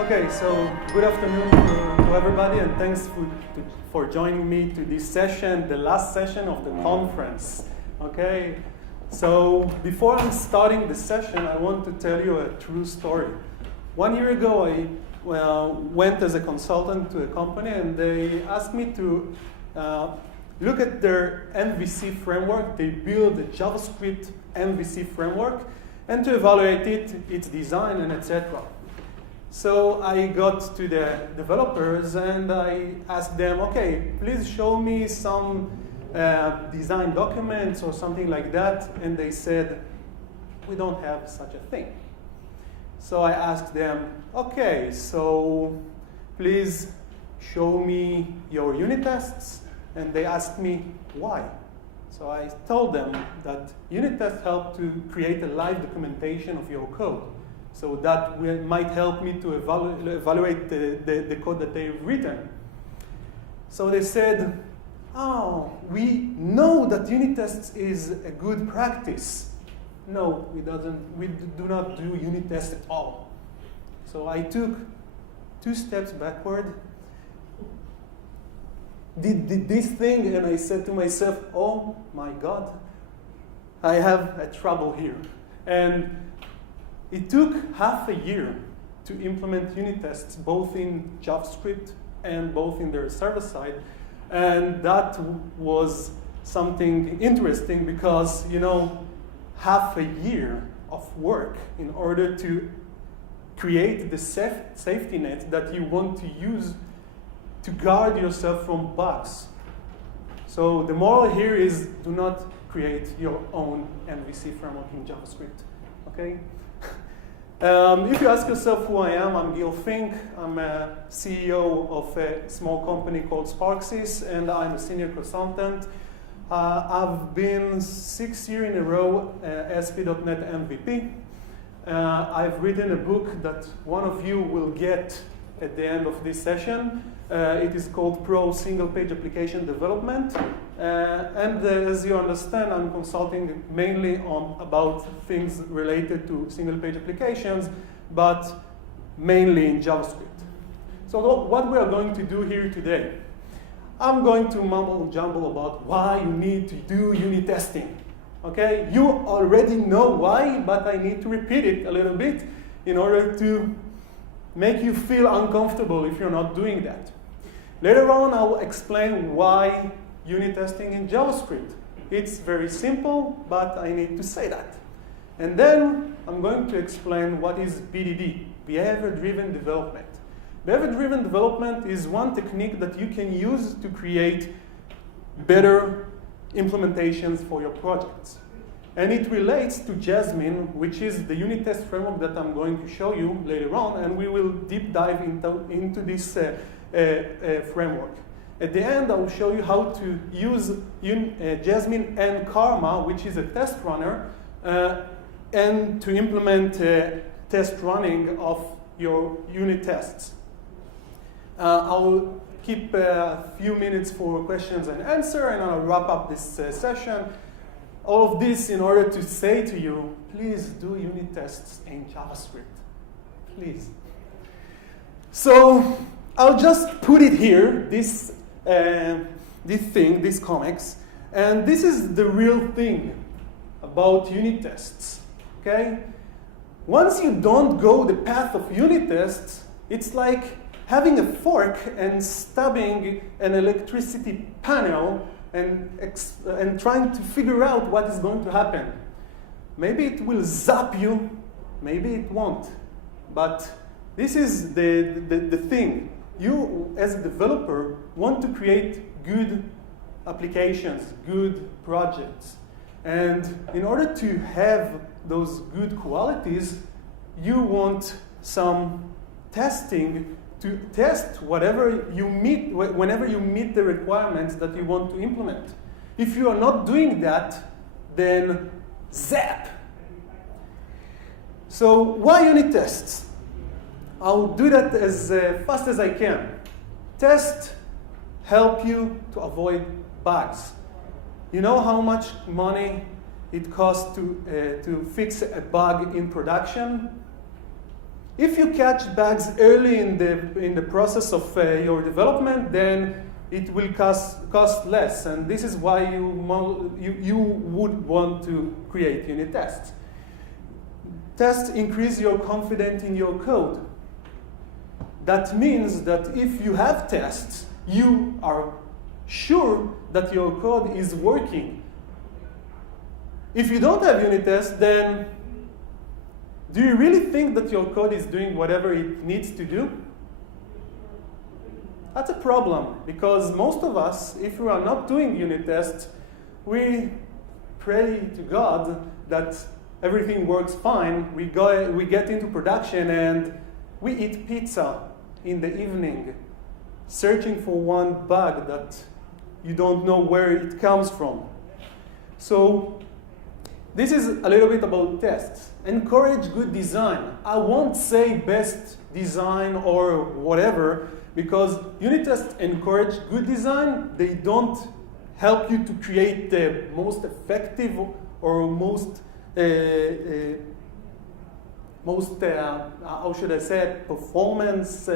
Okay, so good afternoon to everybody, and thanks for joining me to this session, the last session of the conference. Okay, so before I'm starting the session, I want to tell you a true story. 1 year ago, I went as a consultant to a company, and they asked me to look at their MVC framework. They built a JavaScript MVC framework, and to evaluate it, its design, and etc. So I got to the developers and I asked them, okay, please show me some design documents or something like that. And they said, we don't have such a thing. So I asked them, okay, so please show me your unit tests. And they asked me, why? So I told them that unit tests help to create a live documentation of your code. So that might help me to evaluate the code that they've written. So they said, oh, we know that unit tests is a good practice. No, we do not do unit tests at all. So I took 2 steps backward, did this thing, and I said to myself, oh my God, I have a trouble here. And it took half a year to implement unit tests, both in JavaScript and both in their server side. And that was something interesting because, half a year of work in order to create the safety net that you want to use to guard yourself from bugs. So the moral here is do not create your own MVC framework in JavaScript, okay? If you ask yourself who I am, I'm Gil Fink. I'm a CEO of a small company called Sparksys, and I'm a senior consultant. I've been 6 years in a row ASP.NET MVP. I've written a book that one of you will get at the end of this session. It is called Pro Single Page Application Development. And as you understand, I'm consulting mainly about things related to single page applications, but mainly in JavaScript. So what we are going to do here today, I'm going to mumble jumble about why you need to do unit testing. Okay, you already know why, but I need to repeat it a little bit in order to make you feel uncomfortable if you're not doing that. Later on, I will explain why unit testing in JavaScript. It's very simple, but I need to say that. And then I'm going to explain what is BDD, behavior-driven development. Behavior-driven development is one technique that you can use to create better implementations for your projects. And it relates to Jasmine, which is the unit test framework that I'm going to show you later on, and we will deep dive into this framework. At the end, I will show you how to use Jasmine and Karma, which is a test runner, and to implement test running of your unit tests. I'll keep a few minutes for questions and answer, and I'll wrap up this session. All of this in order to say to you, please do unit tests in JavaScript. Please. So I'll just put it here, this thing, these comics, and this is the real thing about unit tests, okay? Once you don't go the path of unit tests, it's like having a fork and stabbing an electricity panel and trying to figure out what is going to happen. Maybe it will zap you, maybe it won't, but this is the thing. You, as a developer, want to create good applications, good projects. And in order to have those good qualities, you want some testing to test whenever you meet the requirements that you want to implement. If you are not doing that, then zap. So why unit tests? I'll do that as fast as I can. Tests help you to avoid bugs. You know how much money it costs to fix a bug in production? If you catch bugs early in the process of your development, then it will cost less, and this is why you would want to create unit tests. Tests increase your confidence in your code. That means that if you have tests, you are sure that your code is working. If you don't have unit tests, then do you really think that your code is doing whatever it needs to do? That's a problem, because most of us, if we are not doing unit tests, we pray to God that everything works fine. We get into production and we eat pizza in the evening, searching for one bug that you don't know where it comes from. So this is a little bit about tests. Encourage good design. I won't say best design or whatever, because unit tests encourage good design. They don't help you to create the most effective or most how should I say it, performance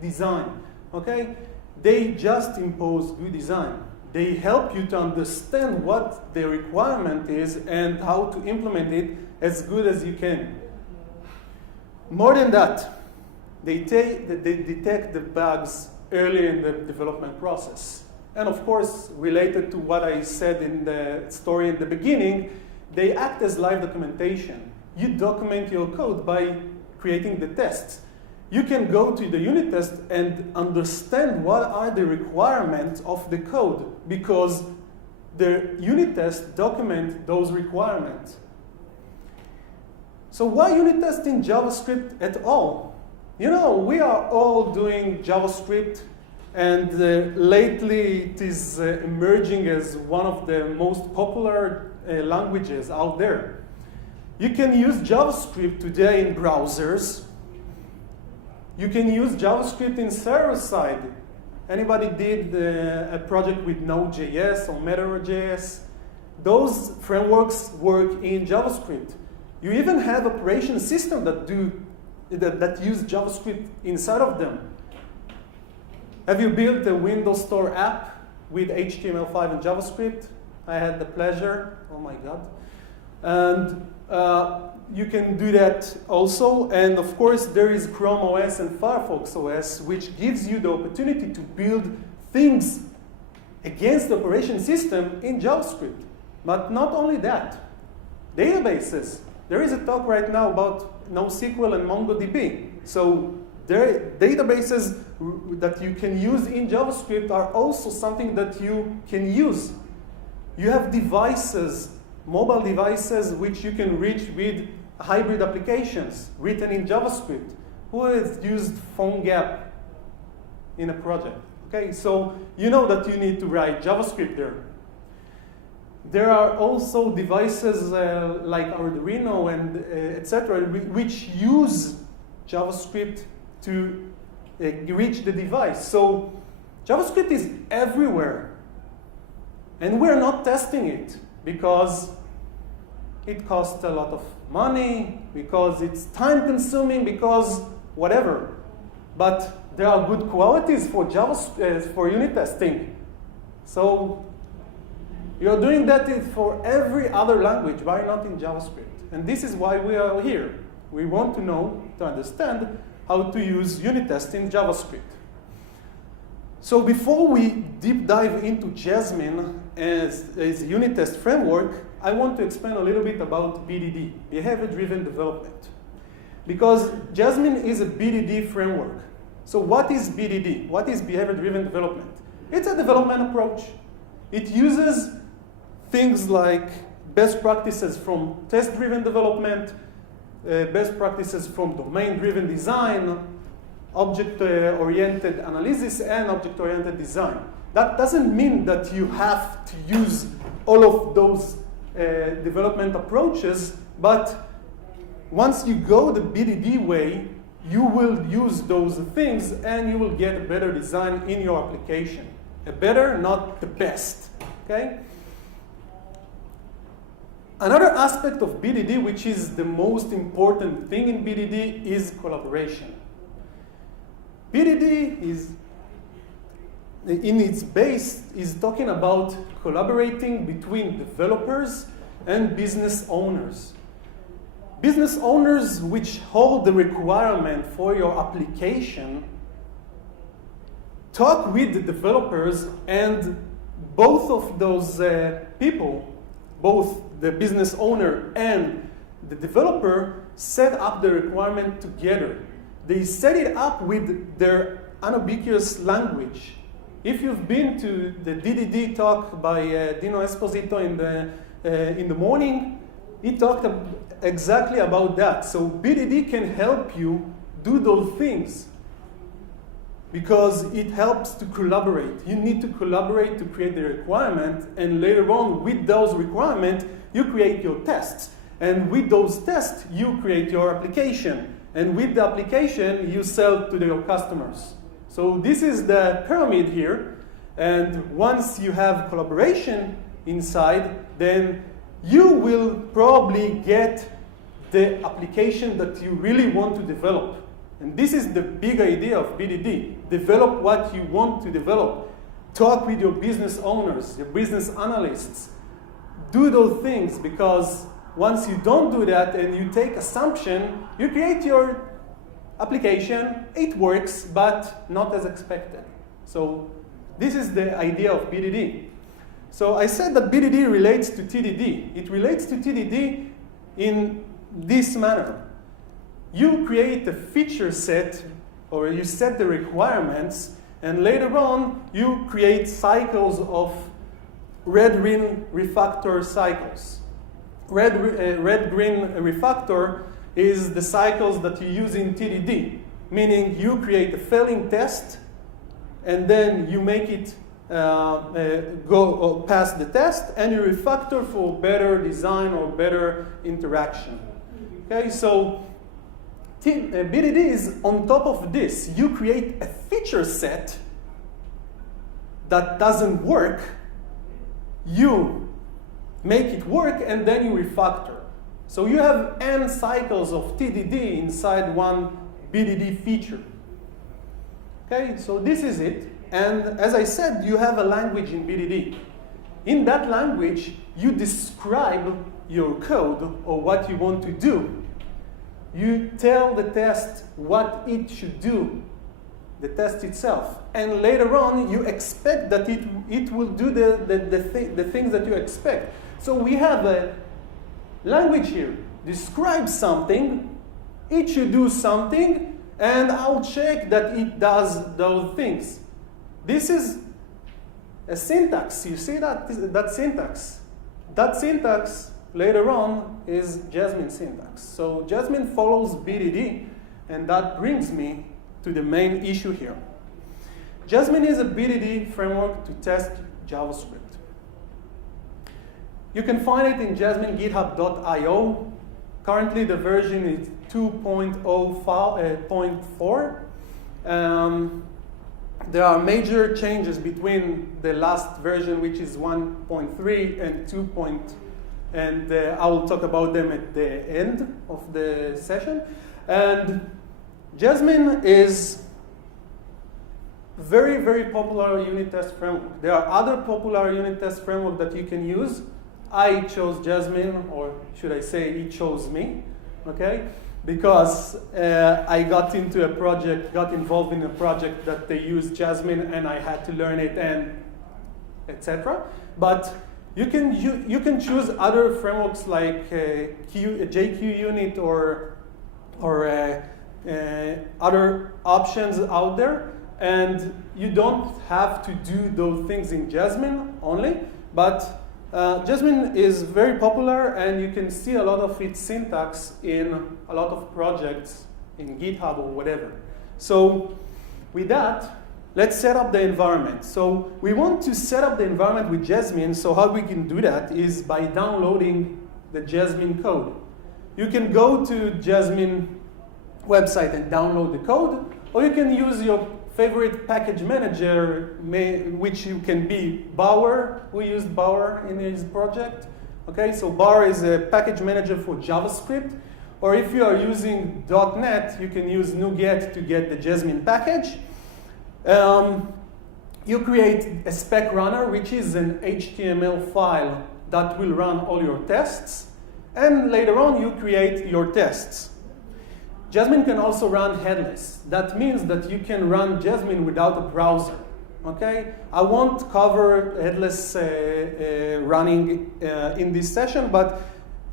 design. Okay? They just impose good design. They help you to understand what the requirement is and how to implement it as good as you can. More than that, they detect the bugs early in the development process. And of course, related to what I said in the story in the beginning, they act as live documentation. You document your code by creating the tests. You can go to the unit test and understand what are the requirements of the code, because the unit tests document those requirements. So why unit test in JavaScript at all? You know, we are all doing JavaScript, and lately it is emerging as one of the most popular languages out there. You can use JavaScript today in browsers. You can use JavaScript in server-side. Anybody did a project with Node.js or Meteor.js? Those frameworks work in JavaScript. You even have operation systems that use JavaScript inside of them. Have you built a Windows Store app with HTML5 and JavaScript? I had the pleasure. Oh my God. And you can do that also. And of course, there is Chrome OS and Firefox OS, which gives you the opportunity to build things against the operation system in JavaScript. But not only that, databases. There is a talk right now about NoSQL and MongoDB. So databases that you can use in JavaScript are also something that you can use. You have devices, mobile devices, which you can reach with hybrid applications written in JavaScript. Who has used PhoneGap in a project? Okay, so you know that you need to write JavaScript there. There are also devices like Arduino and etc., which use JavaScript to reach the device. So JavaScript is everywhere. And we're not testing it because it costs a lot of money, because it's time consuming, because whatever. But there are good qualities for for unit testing. So you're doing that for every other language. Why not in JavaScript? And this is why we are here. We want to know, to understand how to use unit tests in JavaScript. So before we deep dive into Jasmine as a unit test framework, I want to explain a little bit about BDD, behavior-driven development. Because Jasmine is a BDD framework. So what is BDD? What is behavior-driven development? It's a development approach. It uses things like best practices from test-driven development, best practices from domain-driven design, object-oriented analysis, and object-oriented design. That doesn't mean that you have to use all of those development approaches, but once you go the BDD way, you will use those things and you will get a better design in your application. A better, not the best, okay? Another aspect of BDD, which is the most important thing in BDD, is collaboration. BDD is, in its base, is talking about collaborating between developers and business owners. Business owners which hold the requirement for your application talk with the developers, and both of those people, both the business owner and the developer, set up the requirement together. They set it up with their unambiguous language. If you've been to the DDD talk by Dino Esposito in the morning, he talked exactly about that. So BDD can help you do those things because it helps to collaborate. You need to collaborate to create the requirement, and later on, with those requirements, you create your tests. And with those tests, you create your application. And with the application, you sell to your customers. So this is the pyramid here. And once you have collaboration inside, then you will probably get the application that you really want to develop. And this is the big idea of BDD. Develop what you want to develop. Talk with your business owners, your business analysts. Do those things, because once you don't do that and you take assumption, you create your application, it works, but not as expected. So this is the idea of BDD. So I said that BDD relates to TDD. It relates to TDD in this manner. You create a feature set, or you set the requirements, and later on you create cycles of red-green refactor cycles. Red-green refactor is the cycles that you use in TDD, meaning you create a failing test, and then you make it go past the test, and you refactor for better design or better interaction. Okay, so BDD is on top of this. You create a feature set that doesn't work, you make it work, and then you refactor. So you have n cycles of TDD inside one BDD feature. Okay, so this is it. And as I said, you have a language in BDD. In that language, you describe your code or what you want to do. You tell the test what it should do, the test itself. And later on, you expect that it will do the things that you expect. So we have a language here. Describe something, it should do something, and I'll check that it does those things. This is a syntax. You see that syntax? That syntax later on is Jasmine syntax. So Jasmine follows BDD, and that brings me to the main issue here. Jasmine is a BDD framework to test JavaScript. You can find it in jasminegithub.io. Currently the version is 2.0.4. There are major changes between the last version, which is 1.3, and 2. And I will talk about them at the end of the session. And Jasmine is very, very popular unit test framework. There are other popular unit test framework that you can use. I chose Jasmine, or should I say it chose me, okay? Because I got involved in a project that they used Jasmine, and I had to learn it, and etc. But you can choose other frameworks like JQUnit or other options out there, and you don't have to do those things in Jasmine only. But Jasmine is very popular, and you can see a lot of its syntax in a lot of projects in GitHub or whatever. So with that, let's set up the environment. So we want to set up the environment with Jasmine. So how we can do that is by downloading the Jasmine code. You can go to Jasmine website and download the code, or you can use your favorite package manager, which you can be Bower, who used Bower in his project, Okay, so bar is a package manager for JavaScript, or if you are using .NET, you can use NuGet to get the Jasmine package. You create a spec runner, which is an HTML file that will run all your tests, and later on you create your tests. Jasmine can also run headless. That means that you can run Jasmine without a browser. Okay, I won't cover headless running in this session, but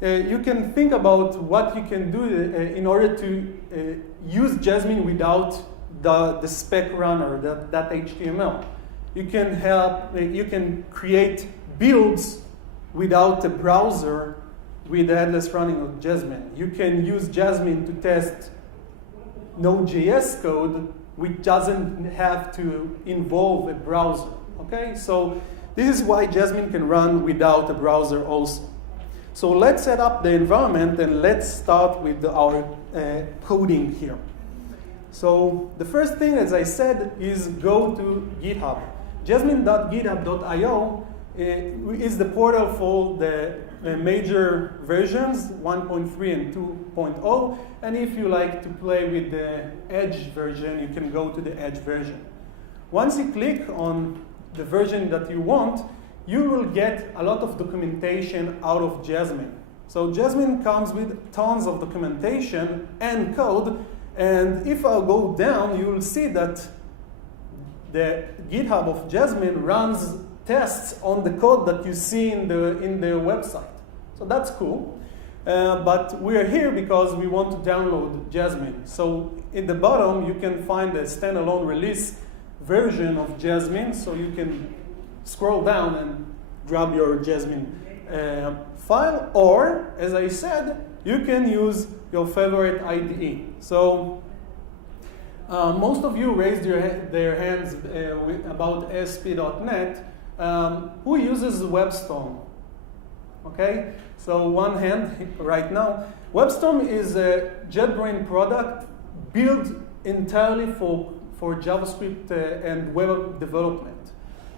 you can think about what you can do in order to use Jasmine without the spec runner, that HTML. You can create builds without a browser with headless running of Jasmine. You can use Jasmine to test Node.js code, which doesn't have to involve a browser. Okay, so this is why Jasmine can run without a browser also. So let's set up the environment and let's start with our coding here. So the first thing, as I said, is go to GitHub. Jasmine.github.io is the portal for the major versions, 1.3 and 2.0. And if you like to play with the Edge version, you can go to the Edge version. Once you click on the version that you want, you will get a lot of documentation out of Jasmine. So Jasmine comes with tons of documentation and code. And if I go down, you will see that the GitHub of Jasmine runs tests on the code that you see in the website. So that's cool. But we're here because we want to download Jasmine. So in the bottom, you can find a standalone release version of Jasmine. So you can scroll down and grab your Jasmine file. Or, as I said, you can use your favorite IDE. So most of you raised their hands about ASP.NET. Who uses WebStorm? Okay, so one hand right now. WebStorm is a JetBrains product built entirely for JavaScript and web development.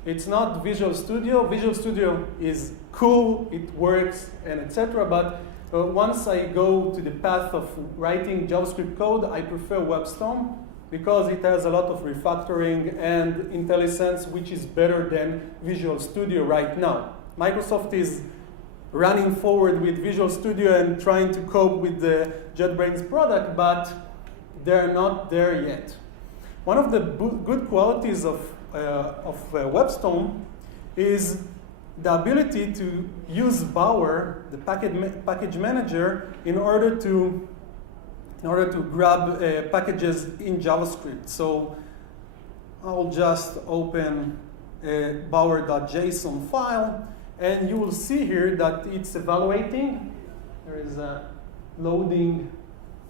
It's not Visual Studio. Visual Studio is cool, it works, and etc. But once I go to the path of writing JavaScript code, I prefer WebStorm because it has a lot of refactoring and IntelliSense, which is better than Visual Studio right now. Microsoft is running forward with Visual Studio and trying to cope with the JetBrains product, but they're not there yet. One of the good qualities of WebStorm is the ability to use Bower, the package manager, in order to grab packages in JavaScript. So I'll just open a bower.json file, and you will see here that it's evaluating. There is a loading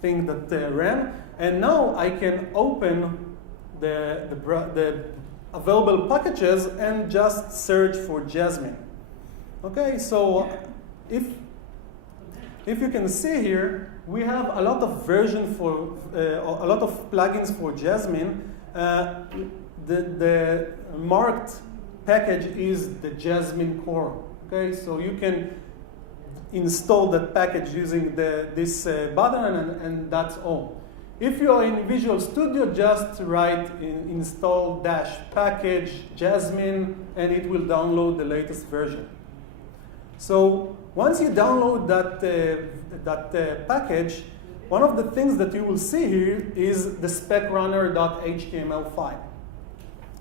thing that ran, and now I can open the available packages and just search for Jasmine. Okay, so if you can see here, we have a lot of versions for a lot of plugins for Jasmine. The marked package is the Jasmine core. Okay, so you can install that package using this button, and that's all. If you are in Visual Studio, just write install -package Jasmine, and it will download the latest version. So once you download that package, one of the things that you will see here is the specrunner.html file.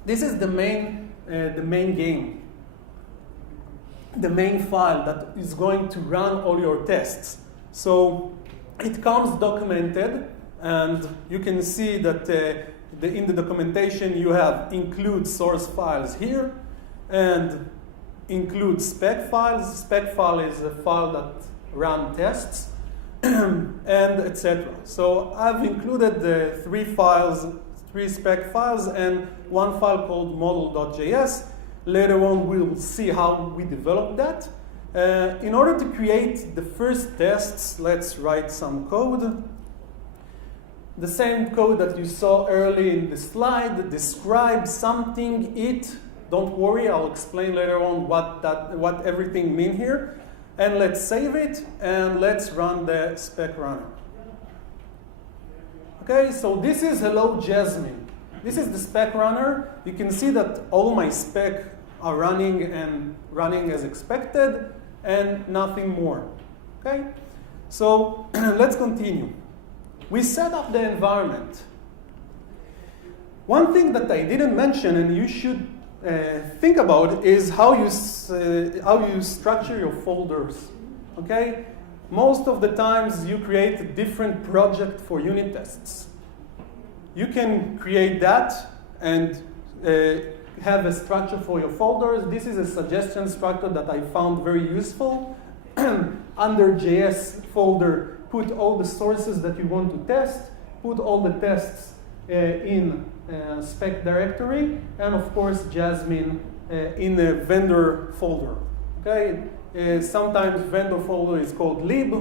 This is the main game, the main file that is going to run all your tests. So it comes documented, and you can see that in the documentation you have include source files here and include spec files. Spec file is a file that runs tests and etc. So I've included the three spec files and one file called model.js. Later on we'll see how we develop that. In order to create the first tests, let's write some code. The same code that you saw early in the slide describes something. Don't worry, I'll explain later on what everything means here. And let's save it, and let's run the spec runner. Okay, so this is hello Jasmine. This is the spec runner. You can see that all my spec are running and running as expected, and nothing more. Okay, so let's continue. We set up the environment. One thing that I didn't mention, and you should think about, is how you structure your folders. Okay, most of the times you create a different project for unit tests. You can create that and have a structure for your folders. This is a suggestion structure that I found very useful. Under JS folder, put all the sources that you want to test, put all the tests in spec directory, and of course Jasmine in a vendor folder. Okay, sometimes vendor folder is called lib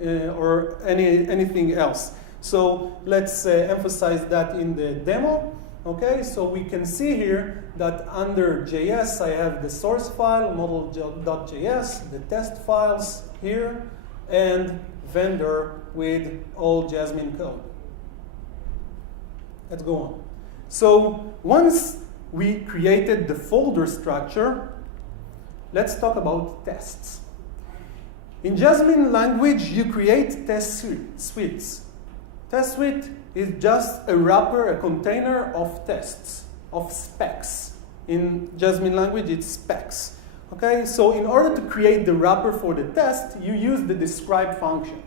or anything else. So let's emphasize that in the demo. Okay, so we can see here that under JS I have the source file, model.js, the test files here, and vendor with all Jasmine code. Let's go on. So once we created the folder structure, let's talk about tests. In Jasmine language, you create test suites. Test suite is just a wrapper, a container of tests, of specs. In Jasmine language, it's specs. Okay, so in order to create the wrapper for the test, you use the describe function.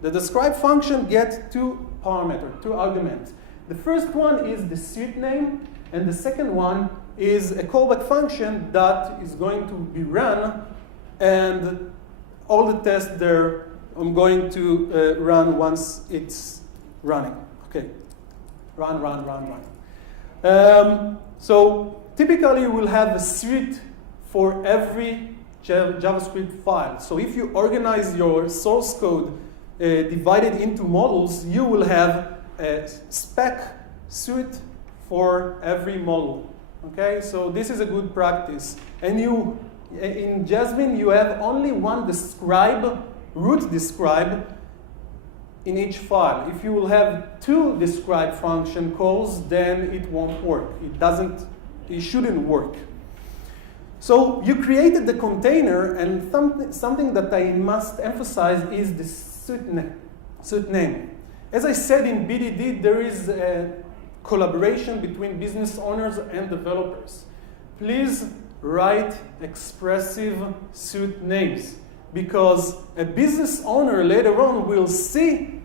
The describe function gets two parameters, two arguments. The first one is the suite name, and the second one is a callback function that is going to be run, and all the tests there I'm going to run once it's running. Okay, run. So typically we'll have a suite for every JavaScript file. So if you organize your source code divided into models, you will have a spec suite for every model. Okay, so this is a good practice. And in Jasmine, you have only one root describe in each file. If you will have two describe function calls, then it won't work. It shouldn't work. So you created the container, and something that I must emphasize is the suite name. As I said in BDD, there is a collaboration between business owners and developers. Please write expressive suite names, because a business owner later on will see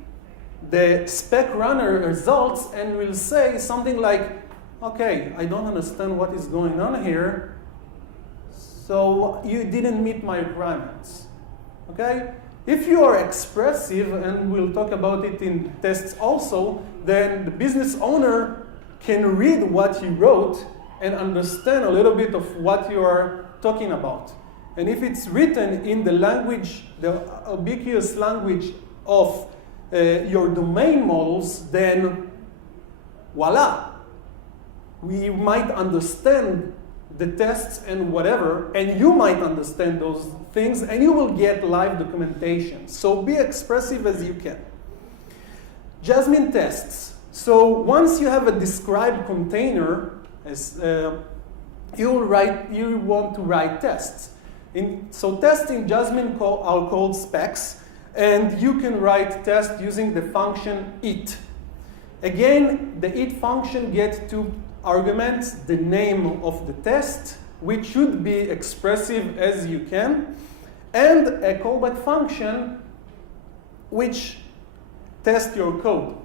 the spec runner results and will say something like, okay, I don't understand what is going on here, so you didn't meet my requirements. Okay? If you are expressive, and we'll talk about it in tests also, then the business owner can read what you wrote and understand a little bit of what you are talking about. And if it's written in the language, the ubiquitous language of your domain models, then voila, we might understand the tests and whatever, and you might understand those things, and you will get live documentation. So be expressive as you can. Jasmine tests. So once you have a described container, you want to write tests. So tests in Jasmine are called specs, and you can write tests using the function it. Again, the it function gets two arguments: the name of the test, which should be expressive as you can, and a callback function which tests your code.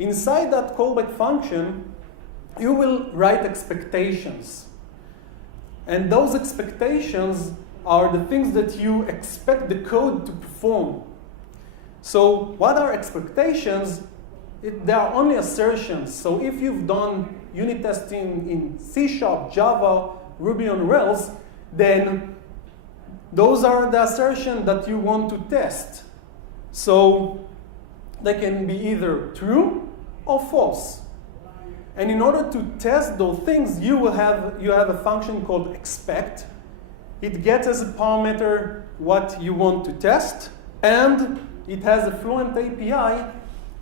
Inside that callback function, you will write expectations. And those expectations are the things that you expect the code to perform. So what are expectations? They are only assertions. So if you've done unit testing in C#, Java, Ruby on Rails, then those are the assertions that you want to test. So they can be either true or false. And in order to test those things, you have a function called expect. it gets as a parameter what you want to test, and it has a Fluent API,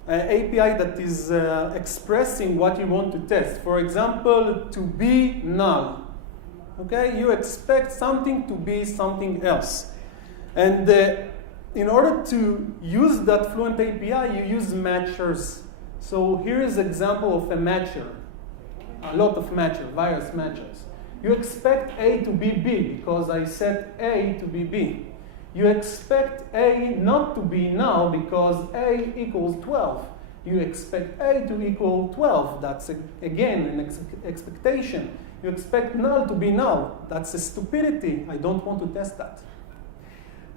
that is expressing what you want to test. For example, to be null. Okay, you expect something to be something else. And in order to use that Fluent API, you use matchers. So here is an example of a matcher. A lot of matchers, various matchers. You expect A to be B because I set A to be B. You expect A not to be null because A equals 12. You expect A to equal 12. That's, again, an expectation. You expect null to be null. That's a stupidity. I don't want to test that.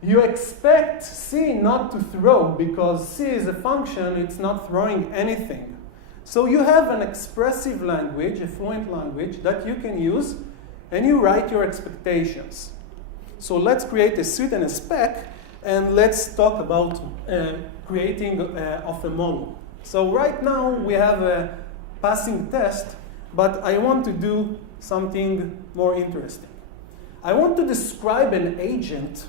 You expect C not to throw because C is a function. It's not throwing anything. So you have an expressive language, a fluent language, that you can use, and you write your expectations. So let's create a suite and a spec, and let's talk about creating of a model. So right now we have a passing test, but I want to do something more interesting. I want to describe an agent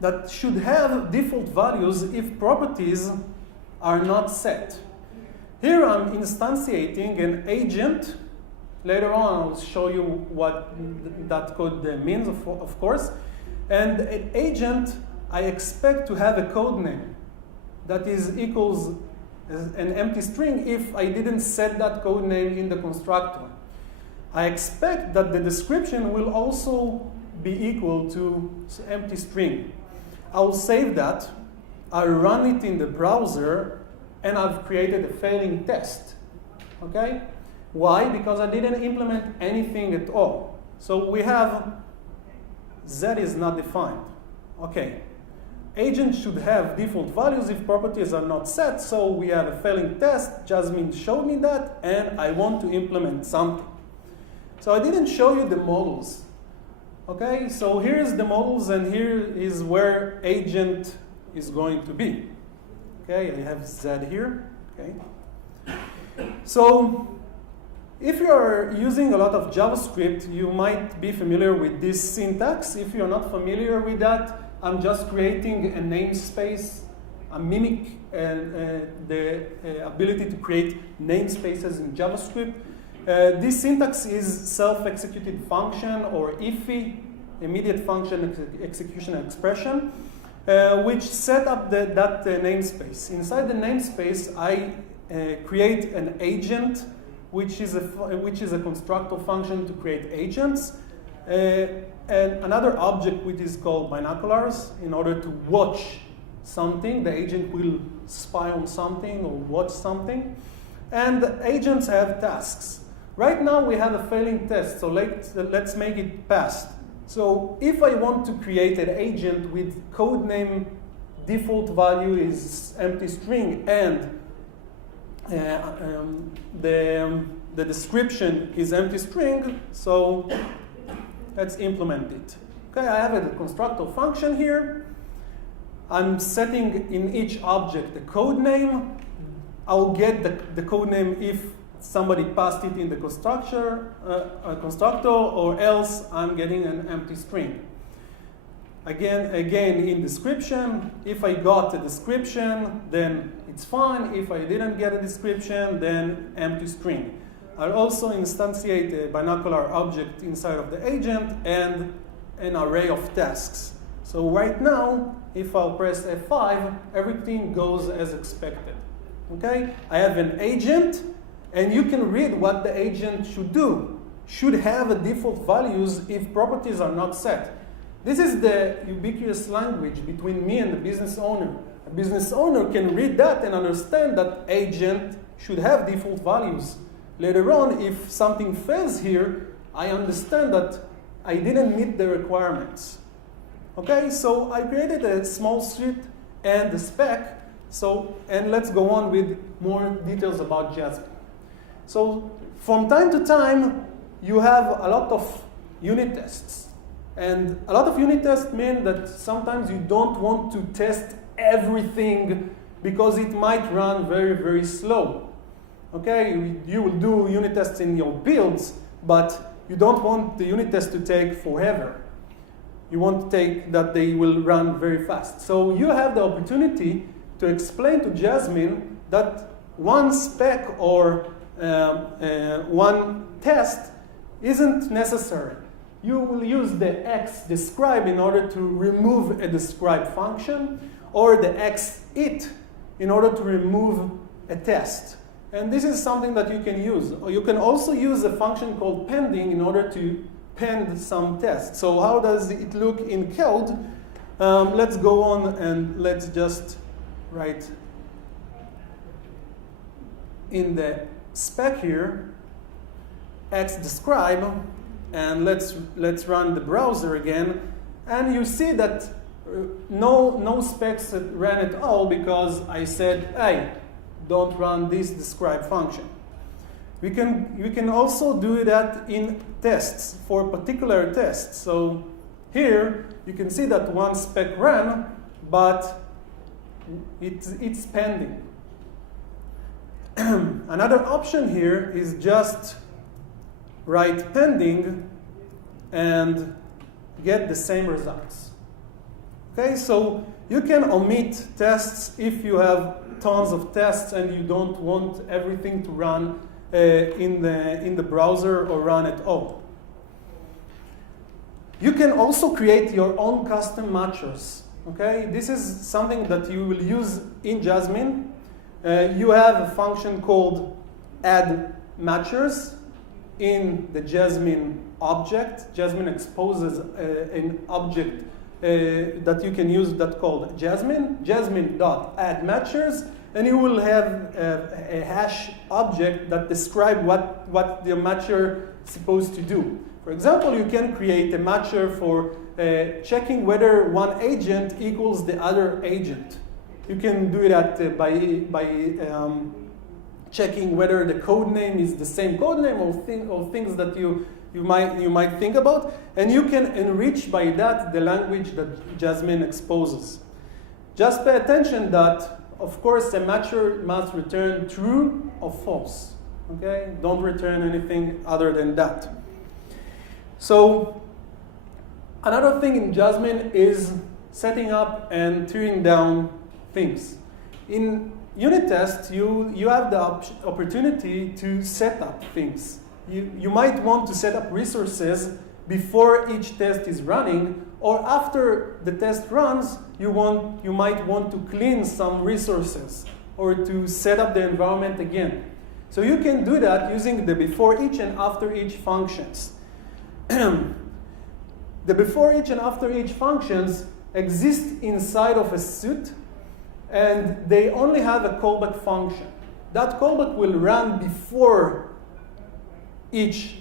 that should have default values if properties are not set. Here I'm instantiating an agent. Later on I'll show you what that code means, of course. And an agent, I expect to have a code name that is equals an empty string if I didn't set that code name in the constructor. I expect that the description will also be equal to empty string. I'll save that, I'll run it in the browser, and I've created a failing test. Okay? Why? Because I didn't implement anything at all. So we have Z is not defined. Okay. Agents should have default values if properties are not set, so we have a failing test. Jasmine showed me that, and I want to implement something. So I didn't show you the models. Okay, so here's the models, and here is where agent is going to be. Okay, I have Z here. Okay. So if you're using a lot of JavaScript, you might be familiar with this syntax. If you're not familiar with that, I'm just creating a namespace, a mimic the ability to create namespaces in JavaScript. This syntax is self-executed function, or IFE, immediate function execution expression, which set up that namespace. Inside the namespace, I create an agent, which is a constructor function to create agents, and another object which is called binoculars. In order to watch something, the agent will spy on something or watch something. And the agents have tasks. Right now we have a failing test, so let's make it pass. So if I want to create an agent with code name default value is empty string, and the description is empty string, so let's implement it. Okay, I have a constructor function here. I'm setting in each object the code name. I'll get the code name if somebody passed it in the constructor, or else I'm getting an empty string. Again, in description, if I got a description, then it's fine. If I didn't get a description, then empty string. I'll also instantiate a binocular object inside of the agent and an array of tasks. So right now, if I'll press F5, everything goes as expected. Okay? I have an agent, and you can read what the agent should do. Should have a default values if properties are not set. This is the ubiquitous language between me and the business owner. A business owner can read that and understand that agent should have default values. Later on, if something fails here, I understand that I didn't meet the requirements. Okay, so I created a small suite and the spec. And let's go on with more details about Jasmine. So from time to time, you have a lot of unit tests. And a lot of unit tests mean that sometimes you don't want to test everything because it might run very, very slow. Okay, you will do unit tests in your builds, but you don't want the unit test to take forever. You want to take that they will run very fast. So you have the opportunity to explain to Jasmine that one spec or one test isn't necessary. You will use the X describe in order to remove a describe function, or the X it in order to remove a test. And this is something that you can use. Or you can also use a function called pending in order to pend some tests. So how does it look in code? Let's go on and let's just write in the spec here, X describe, and let's run the browser again, and you see that no specs ran at all because I said, hey, don't run this describe function. We can also do that in tests for particular tests. So here you can see that one spec ran, but it's pending. Another option here is just write pending and get the same results. Okay, so you can omit tests if you have tons of tests and you don't want everything to run in the browser or run at all. You can also create your own custom matchers. Okay, this is something that you will use in Jasmine. You have a function called add matchers in the Jasmine object. Jasmine exposes an object that you can use that called Jasmine.addMatchers, and you will have a hash object that describes what the matcher is supposed to do. For example, you can create a matcher for checking whether one agent equals the other agent. You can do that by checking whether the code name is the same code name or things that you might think about, and you can enrich by that the language that Jasmine exposes. Just pay attention that, of course, a matcher must return true or false. Okay? Don't return anything other than that. So another thing in Jasmine is setting up and tearing down things. In unit tests, you have the opportunity to set up things. You might want to set up resources before each test is running, or after the test runs, you might want to clean some resources or to set up the environment again. So you can do that using the before each and after each functions. The before each and after each functions exist inside of a suite, and they only have a callback function. That callback will run before each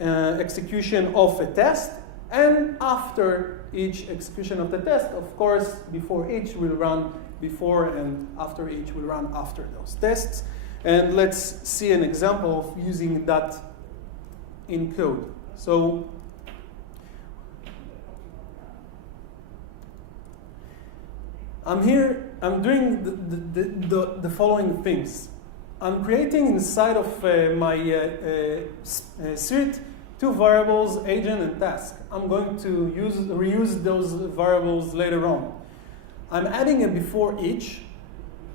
execution of a test, and after each execution of the test. Of course, before each will run before, and after each will run after those tests. And let's see an example of using that in code. So I'm doing the following things. I'm creating inside of my suite two variables, agent and task. I'm going to reuse those variables later on. I'm adding a before each,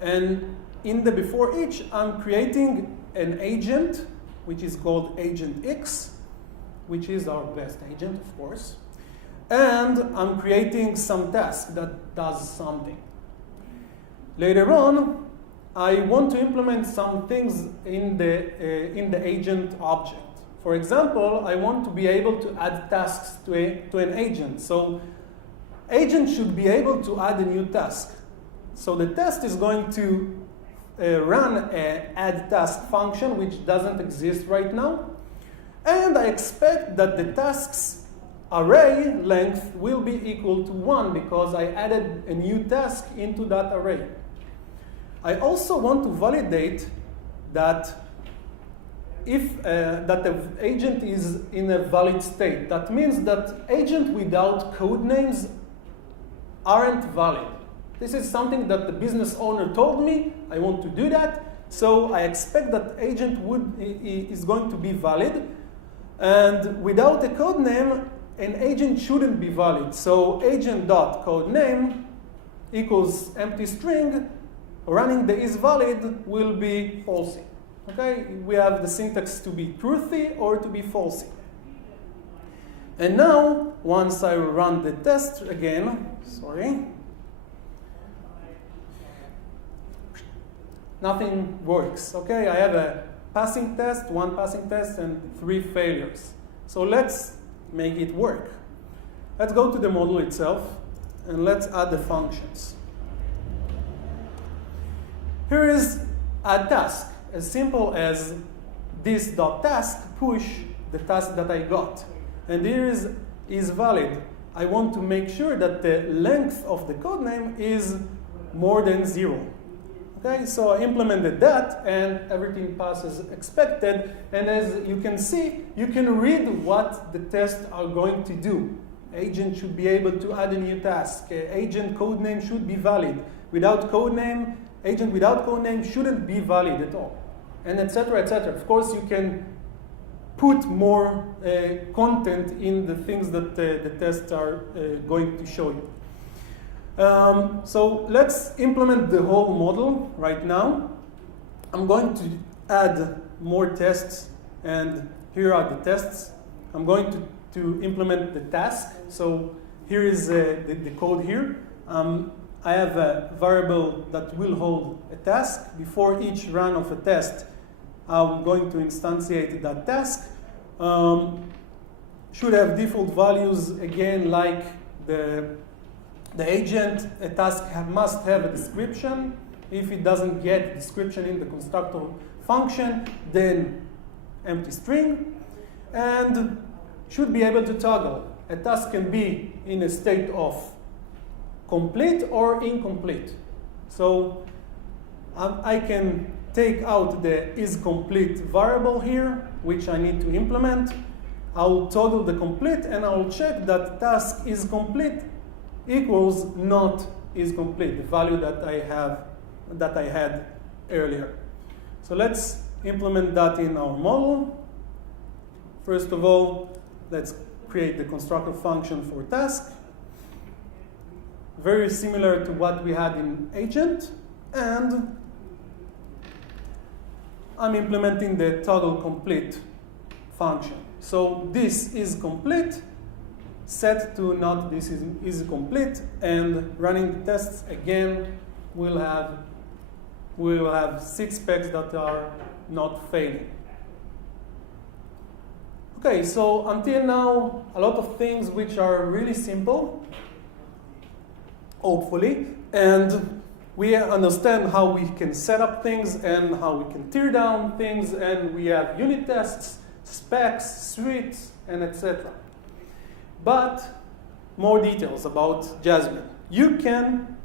and in the before each, I'm creating an agent, which is called agent X, which is our best agent, of course. And I'm creating some task that does something. Later on, I want to implement some things in the agent object. For example, I want to be able to add tasks to an agent. So agent should be able to add a new task. So the test is going to run an add task function, which doesn't exist right now. And I expect that the tasks array length will be equal to 1 because I added a new task into that array. I also want to validate that that the agent is in a valid state. That means that agent without code names aren't valid. This is something that the business owner told me. I want to do that. So I expect that agent is going to be valid. And without a code name, an agent shouldn't be valid. So agent.codename equals empty string, running the is valid will be falsy. Okay, we have the syntax to be truthy or to be falsy. And now, once I run the test again, nothing works. Okay, I have a passing test, one passing test, and 3 failures. So let's make it work. Let's go to the model itself, and let's add the functions. Here is add task, as simple as this.task push the task that I got. And here is valid. I want to make sure that the length of the codename is more than 0. Okay, so I implemented that, and everything passes expected. And as you can see, you can read what the tests are going to do. Agent should be able to add a new task. Agent codename should be valid. Without codename, agent without codename shouldn't be valid at all, and etc., etc. Of course, you can put more content in the things that the tests are going to show you. So let's implement the whole model right now. I'm going to add more tests, and here are the tests. I'm going to implement the task. So here is the code here. I have a variable that will hold a task. Before each run of a test, I'm going to instantiate that task. Should have default values, again, like the agent. A task must have a description. If it doesn't get description in the constructor function, then empty string. And should be able to toggle. A task can be in a state of complete or incomplete. So I can take out the isComplete variable here, which I need to implement. I'll toggle the complete, and I'll check that task is complete equals not is complete, the value that I had earlier. So let's implement that in our model. First of all, let's create the constructor function for task. Very similar to what we had in agent, and I'm implementing the toggle complete function. So this is complete, set to not this is complete, and running the tests again, we'll have 6 specs that are not failing. Okay, so until now, a lot of things which are really simple, hopefully, and we understand how we can set up things and how we can tear down things, and we have unit tests, specs, suites, and etc. But more details about Jasmine. You can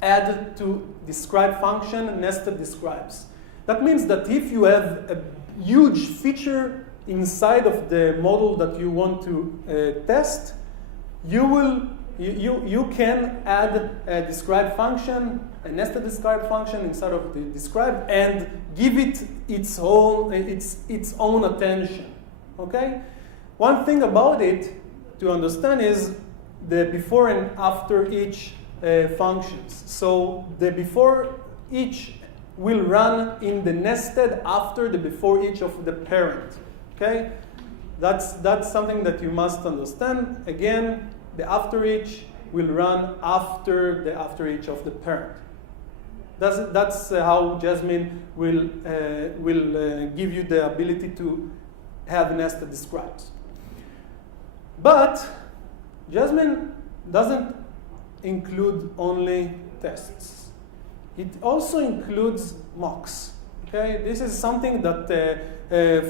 add to describe function nested describes. That means that if you have a huge feature inside of the model that you want to test, you can add a describe function, a nested describe function inside of the describe, and give it its own attention. Okay? One thing about it to understand is the before and after each functions. So the before each will run in the nested after the before each of the parent. Okay? That's something that you must understand. Again, the after each will run after the after each of the parent. That's how Jasmine will give you the ability to have nested describes. But Jasmine doesn't include only tests. It also includes mocks. Okay, this is something that,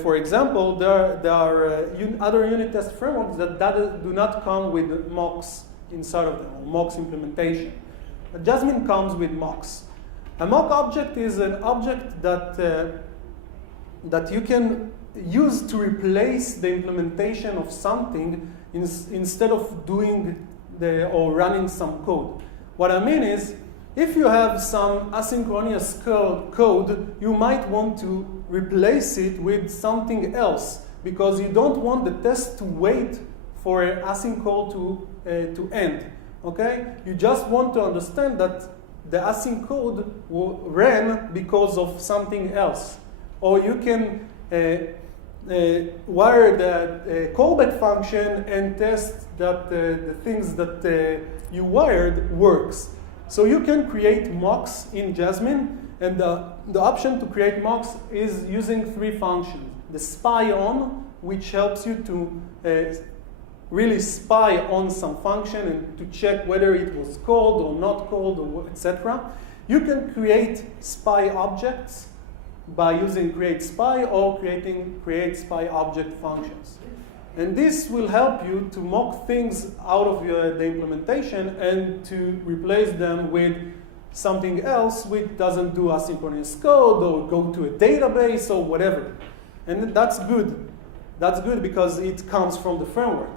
for example, there are other unit test frameworks that do not come with mocks inside of them, or mocks implementation. But Jasmine comes with mocks. A mock object is an object that you can use to replace the implementation of something instead of doing or running some code. What I mean is, if you have some asynchronous code, you might want to replace it with something else because you don't want the test to wait for an async call to end. Okay? You just want to understand that the async code ran because of something else. Or you can wire the callback function and test that the things that you wired works. So you can create mocks in Jasmine, and the option to create mocks is using 3 functions. The spy on, which helps you to really spy on some function and to check whether it was called or not called, or etc. You can create spy objects by using create spy or creating create spy object functions. And this will help you to mock things out of the implementation and to replace them with something else which doesn't do asynchronous code or go to a database or whatever. And that's good. That's good because it comes from the framework.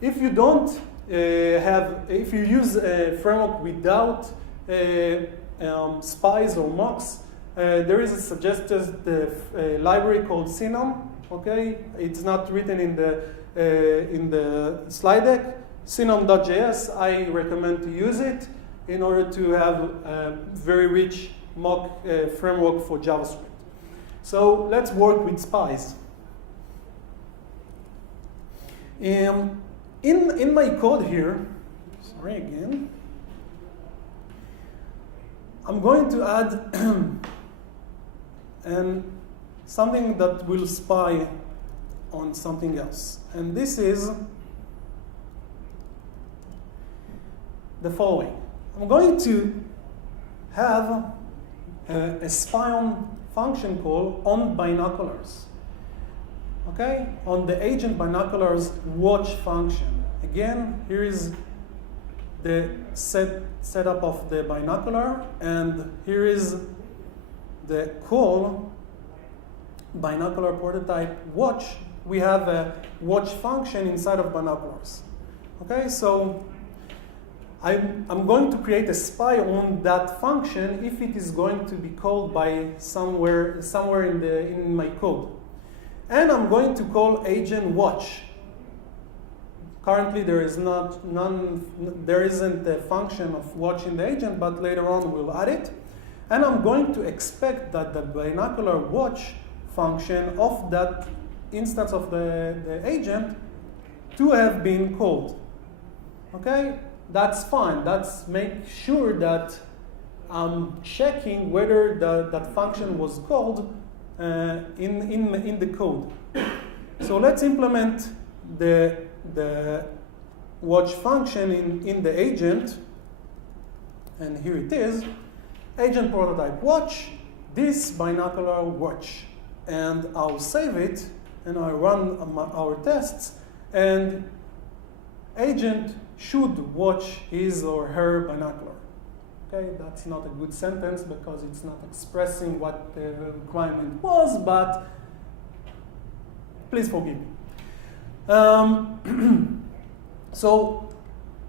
If you don't if you use a framework without spies or mocks, there is a suggested library called Cinnamon. Okay, it's not written in the slide deck. Cinnamon.js, I recommend to use it in order to have a very rich mock framework for JavaScript. So let's work with spies. In my code here, sorry again, I'm going to add something that will spy on something else. And this is the following. I'm going to have a spy on function call on binoculars. Okay? On the agent binoculars watch function. Again, here is the setup of the binocular, and here is the call binocular prototype watch. We have a watch function inside of binoculars. Okay, so I'm going to create a spy on that function if it is going to be called by somewhere in my code. And I'm going to call agent watch. Currently there isn't a function of watch in the agent, but later on we'll add it. And I'm going to expect that the binocular watch function of that instance of the agent to have been called. Okay, that's fine. That's make sure that I'm checking whether that function was called in the code. So let's implement the watch function in the agent, and here it is. Agent prototype watch, this binocular watch, and I'll save it and I'll run our tests, and agent should watch his or her binocular. Okay, that's not a good sentence because it's not expressing what the requirement was, but please forgive me. So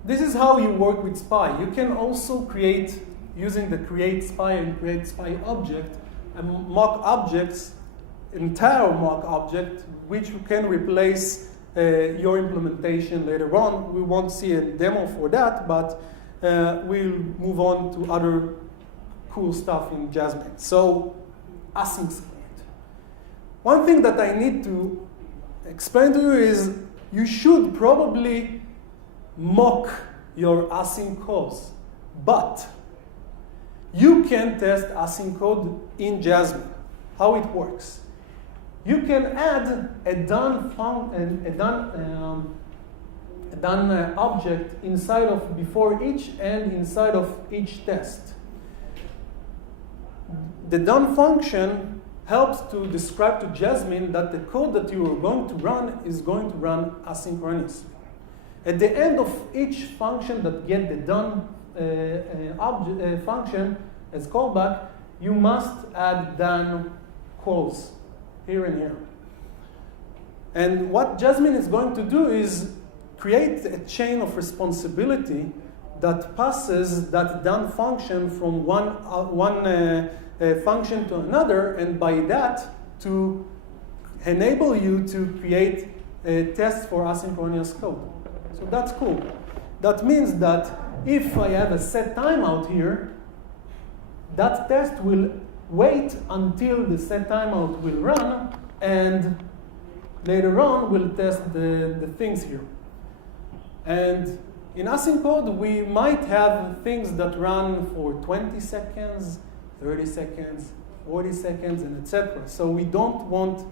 this is how you work with spy. You can also create, using the create spy and create spy object, a mock objects, entire mock object, which you can replace your implementation later on. We won't see a demo for that, but we'll move on to other cool stuff in Jasmine. So async script. One thing that I need to explain to you is you should probably mock your async calls, but you can test async code in Jasmine. How it works? You can add a done object inside of before each and inside of each test. The done function helps to describe to Jasmine that the code that you are going to run is going to run asynchronously. At the end of each function that get the done function as callback, you must add done calls here and here. And what Jasmine is going to do is create a chain of responsibility that passes that done function from one function to another, and by that to enable you to create tests for asynchronous code. So that's cool. That means that if I have a set timeout here, that test will wait until the set timeout will run, and later on we'll test the things here. And in async code, we might have things that run for 20 seconds, 30 seconds, 40 seconds, and etc. So we don't want,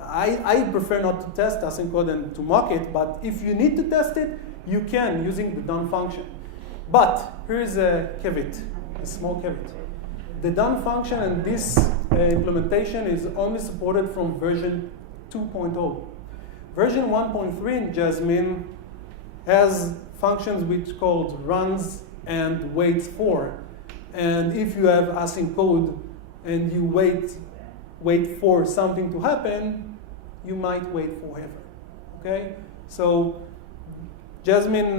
I prefer not to test async code and to mock it, but if you need to test it, you can using the done function. But here's a caveat, a small caveat. The done function and this implementation is only supported from version 2.0. Version 1.3 in Jasmine has functions which called runs and waits for. And if you have async code and you wait for something to happen, you might wait forever. Okay? So Jasmine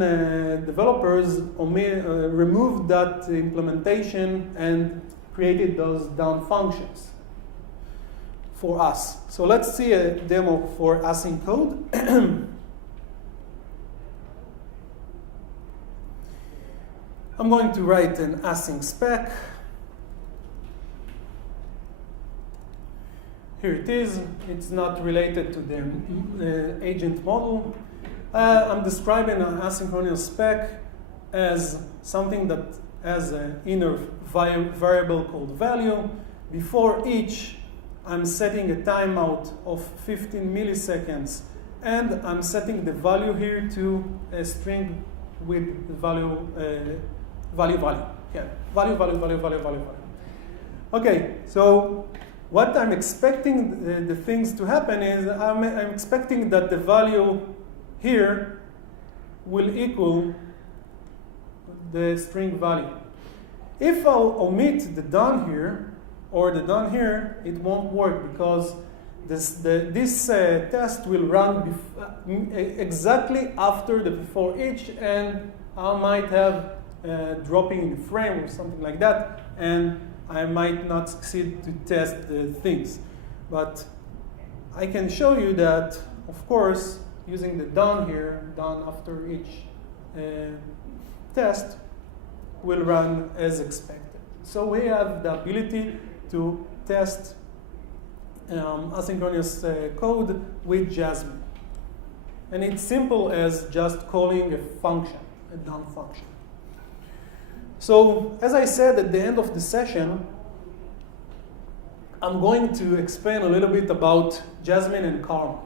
developers removed that implementation and created those down functions for us. So let's see a demo for async code. I'm going to write an async spec. Here it is. It's not related to the agent model. I'm describing an asynchronous spec as something that has an inner variable called value. Before each, I'm setting a timeout of 15 milliseconds, and I'm setting the value here to a string with value, value. Yeah, value. Okay, so what I'm expecting the things to happen is I'm expecting that the value here will equal the string value. If I'll omit the done here or the done here, it won't work because this test will run exactly after the before each, and I might have dropping in the frame or something like that, and I might not succeed to test the things. But I can show you that, of course, using the done here, done after each test, will run as expected. So we have the ability to test asynchronous code with Jasmine. And it's simple as just calling a function, a done function. So as I said at the end of the session, I'm going to explain a little bit about Jasmine and Karma.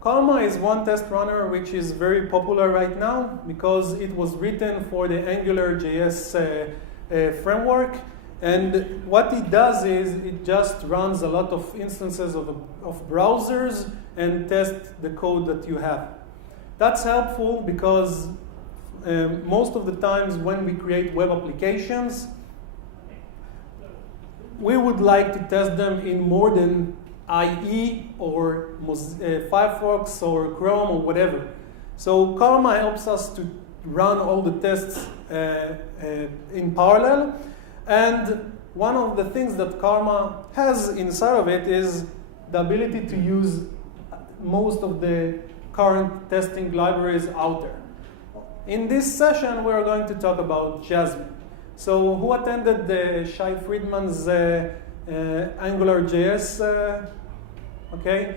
Karma is one test runner which is very popular right now because it was written for the AngularJS framework. And what it does is it just runs a lot of instances of browsers and tests the code that you have. That's helpful because most of the times when we create web applications, we would like to test them in more than IE or Firefox or Chrome or whatever. So Karma helps us to run all the tests in parallel. And one of the things that Karma has inside of it is the ability to use most of the current testing libraries out there. In this session, we're going to talk about Jasmine. So who attended the Shai Friedman's AngularJS? Okay.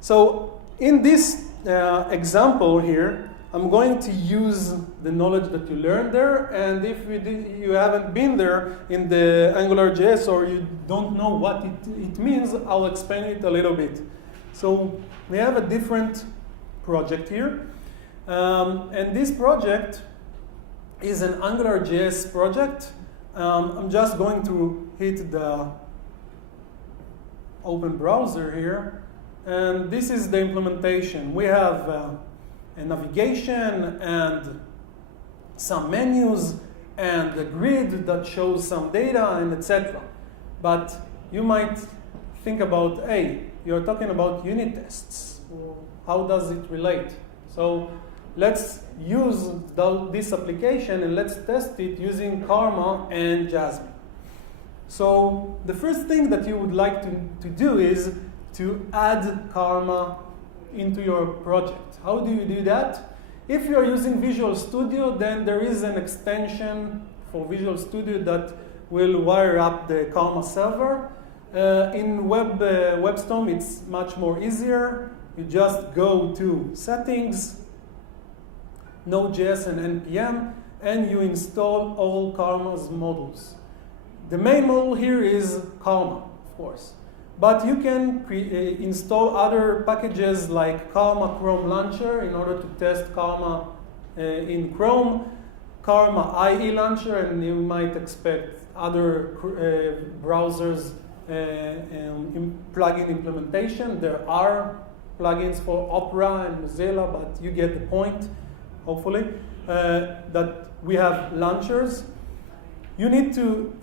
So in this example here, I'm going to use the knowledge that you learned there, and if you haven't been there in the AngularJS or you don't know what it means, I'll explain it a little bit. So we have a different project here, and this project is an AngularJS project. I'm just going to hit the open browser here, and this is the implementation. We have a navigation and some menus and a grid that shows some data and etc. But you might think about, hey, you're talking about unit tests. How does it relate? So let's use this application and let's test it using Karma and Jasmine. So the first thing that you would like to do is to add Karma into your project. How do you do that? If you're using Visual Studio, then there is an extension for Visual Studio that will wire up the Karma server. In WebStorm, it's much more easier. You just go to Settings, Node.js and NPM, and you install all Karma's models. The main model here is Karma, of course. But you can install other packages like Karma Chrome Launcher in order to test Karma in Chrome, Karma IE Launcher, and you might expect other browsers plugin implementation. There are plugins for Opera and Mozilla, but you get the point, hopefully, that we have launchers. You need to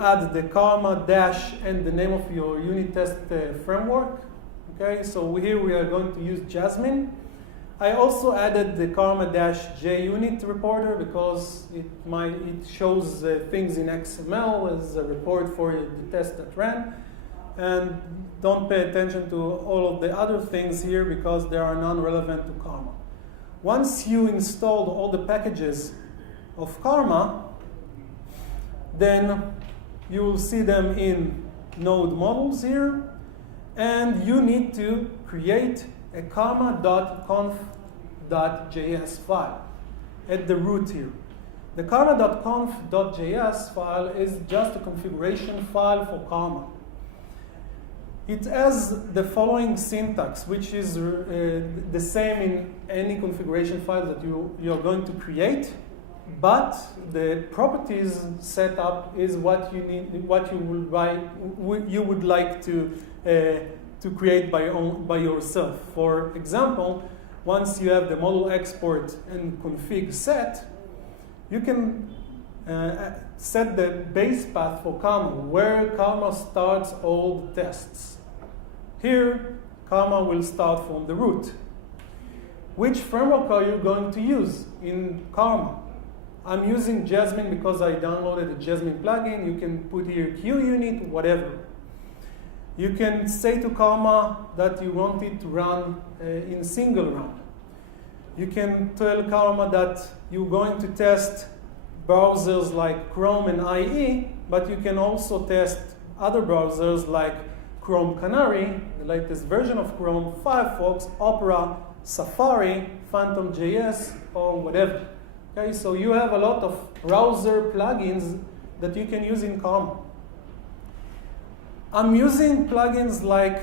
add the Karma dash and the name of your unit test framework. Okay, so here we are going to use Jasmine. I also added the Karma dash JUnit reporter because it shows things in XML as a report for the test that ran. And don't pay attention to all of the other things here because they are non-relevant to Karma. Once you installed all the packages of Karma, then you will see them in node models here, and you need to create a karma.conf.js file at the root here. The karma.conf.js file is just a configuration file for Karma. It has the following syntax, which is the same in any configuration file that you're going to create. But the properties setup is what you need, what you would like to create by yourself. For example, once you have the model export and config set, you can set the base path for Karma, where Karma starts all the tests. Here, Karma will start from the root. Which framework are you going to use in Karma? I'm using Jasmine because I downloaded the Jasmine plugin. You can put here QUnit, whatever. You can say to Karma that you want it to run in single run. You can tell Karma that you're going to test browsers like Chrome and IE, but you can also test other browsers like Chrome Canary, the latest version of Chrome, Firefox, Opera, Safari, Phantom.js, or whatever. Okay, so you have a lot of browser plugins that you can use in Karma. I'm using plugins like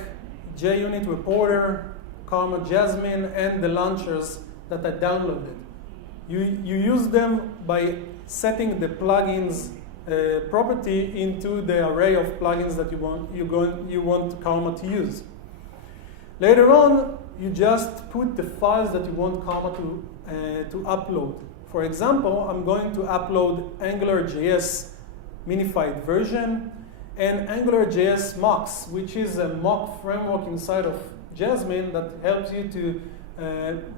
JUnit Reporter, Karma Jasmine, and the launchers that I downloaded. You use them by setting the plugins property into the array of plugins that you want Karma to use. Later on, you just put the files that you want Karma to upload. For example, I'm going to upload AngularJS minified version and AngularJS mocks, which is a mock framework inside of Jasmine that helps you to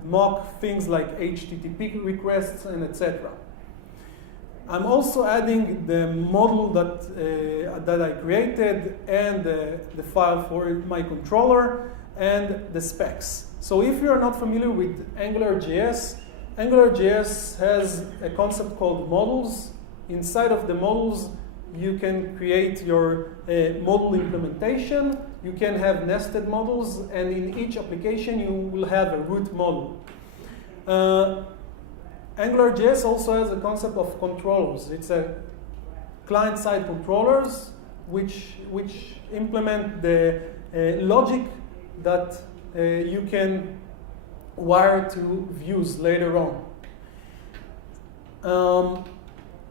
mock things like HTTP requests and etc. I'm also adding the model that I created and the file for my controller and the specs. So if you're not familiar with AngularJS, AngularJS has a concept called models. Inside of the models, you can create your model implementation. You can have nested models, and in each application, you will have a root model. AngularJS also has a concept of controllers. It's a client-side controllers which implement the logic that you can wire to views later on.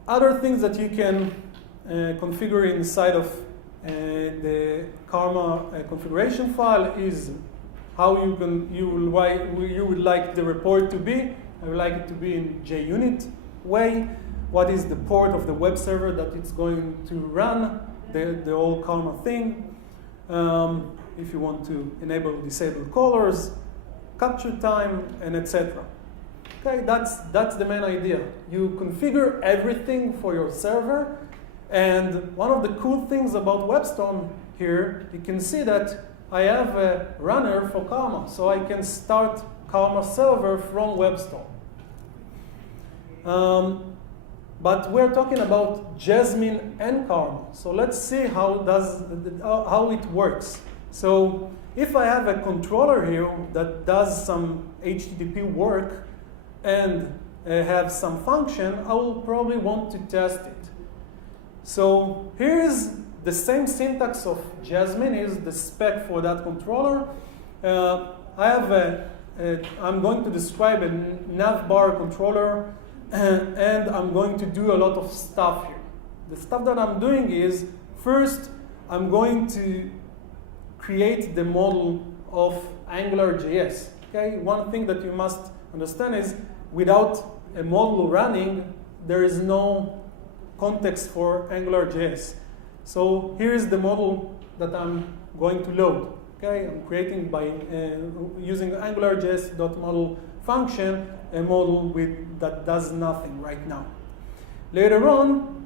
Other things that you can configure inside of the Karma configuration file is how you would like the report to be. I would like it to be in JUnit way. What is the port of the web server that it's going to run, the whole Karma thing. If you want to enable disable colors, capture time, and etc. Okay, that's the main idea. You configure everything for your server, and one of the cool things about WebStorm here, you can see that I have a runner for Karma, so I can start Karma server from WebStorm. But we're talking about Jasmine and Karma. So let's see how it works. So if I have a controller here that does some HTTP work and have some function, I will probably want to test it. So here's the same syntax of Jasmine, is the spec for that controller. I'm going to describe a navbar controller, and I'm going to do a lot of stuff here. The stuff that I'm doing is, first, I'm going to create the model of AngularJS. Okay? One thing that you must understand is, without a model running, there is no context for AngularJS. So here is the model that I'm going to load. Okay? I'm creating by using AngularJS.model function a model that does nothing right now. Later on,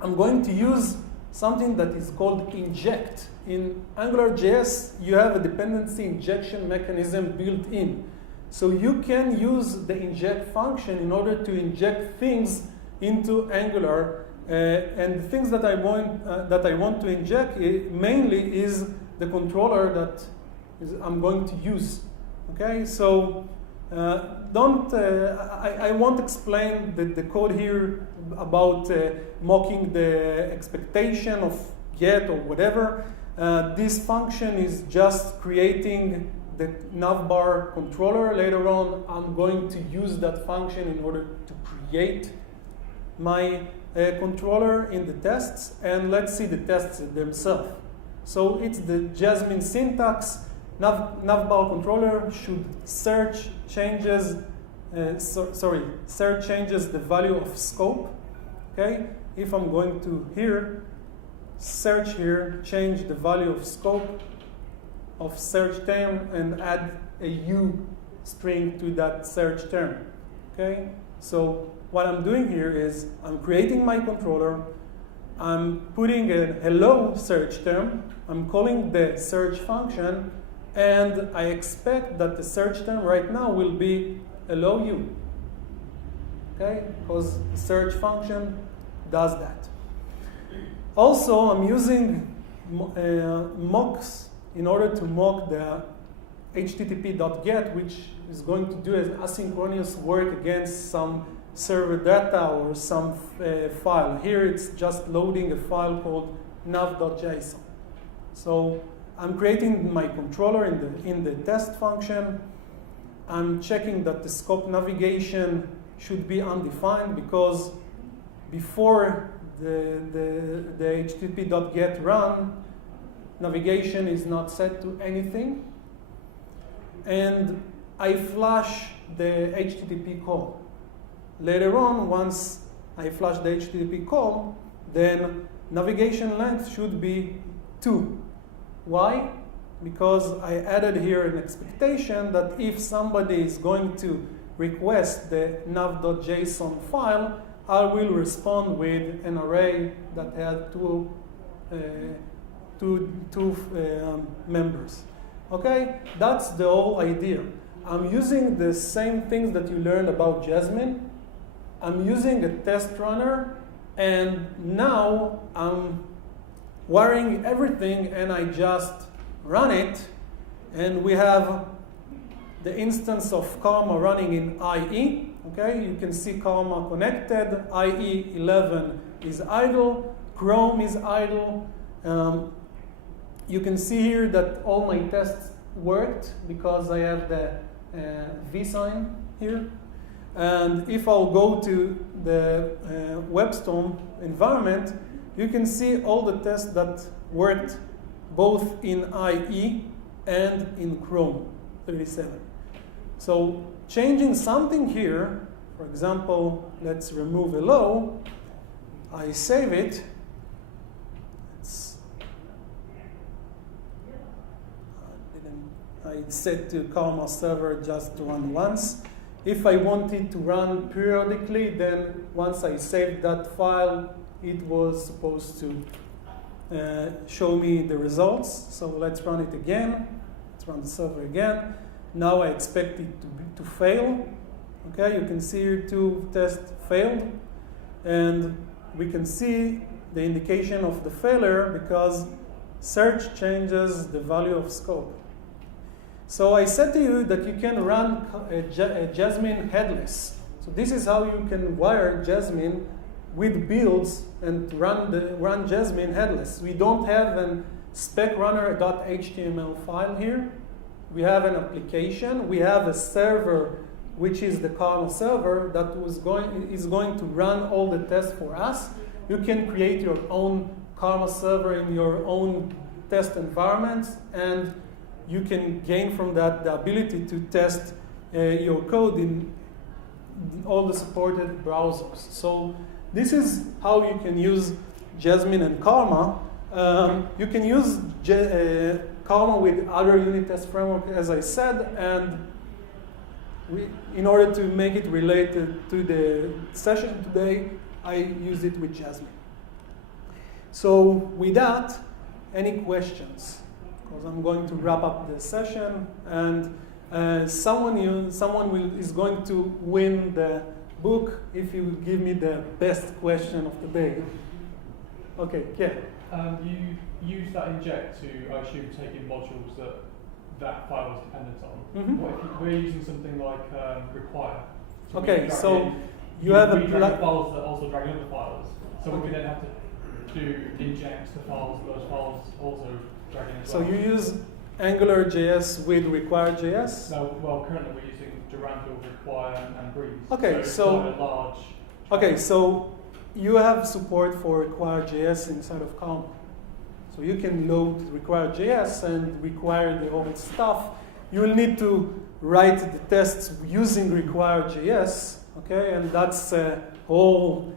I'm going to use something that is called inject. In AngularJS, you have a dependency injection mechanism built in. So you can use the inject function in order to inject things into Angular. And the things that I want to inject mainly is the controller that I'm going to use. Okay, so I won't explain the code here about mocking the expectation of get or whatever. This function is just creating the navbar controller. Later on, I'm going to use that function in order to create my controller in the tests, and let's see the tests themselves. So it's the Jasmine syntax. Navbar controller should search changes the value of scope. Okay, if I'm going to here search here, change the value of scope of search term and add a U string to that search term. Okay, so what I'm doing here is I'm creating my controller. I'm putting a hello search term. I'm calling the search function, and I expect that the search term right now will be hello you. Okay, because the search function does that. Also, I'm using mocks in order to mock the http.get, which is going to do an asynchronous work against some server data or some file. Here it's just loading a file called nav.json. So I'm creating my controller in the test function. I'm checking that the scope navigation should be undefined, because before the http.get run, navigation is not set to anything. And I flash the HTTP call. Later on, once I flash the HTTP call, then navigation length should be 2. Why? Because I added here an expectation that if somebody is going to request the nav.json file, I will respond with an array that had two members. Okay, that's the whole idea. I'm using the same things that you learned about Jasmine. I'm using a test runner, and now I'm wiring everything, and I just run it, and we have the instance of Karma running in IE. Okay, you can see Karma connected. IE 11 is idle. Chrome is idle. You can see here that all my tests worked because I have the V sign here. And if I'll go to the WebStorm environment, you can see all the tests that worked both in IE and in Chrome 37. So changing something here, for example, let's remove hello. I save it. I set to Karma server just to run once. If I want it to run periodically, then once I saved that file, it was supposed to show me the results. So let's run it again. Let's run the server again. Now I expect it to fail. Okay, you can see here 2 tests failed. And we can see the indication of the failure because search changes the value of scope. So I said to you that you can run a Jasmine headless. So this is how you can wire Jasmine with builds and run Jasmine headless. We don't have an specrunner.html file here. We have an application. We have a server, which is the Karma server, that is going to run all the tests for us. You can create your own Karma server in your own test environments, and you can gain from that the ability to test your code in all the supported browsers. So this is how you can use Jasmine and Karma. You can use Karma with other unit test framework, as I said, and in order to make it related to the session today, I used it with Jasmine. So with that, any questions? Because I'm going to wrap up the session, and someone is going to win the book if you give me the best question of the day. Okay, yeah. You use that inject to, I assume, take in modules that file is dependent on. Mm-hmm. What if we're using something like require? Okay, so you have a files that also drag other files. So we then have to do inject the files, those files also drag in as well. So you use AngularJS with require.js? No, well, currently we're using Durandal, require, and Breeze. Okay, so quite a large. Okay, so you have support for require.js inside of Karma. So you can load require.js and require the old stuff. You will need to write the tests using require.js, okay? And that's a whole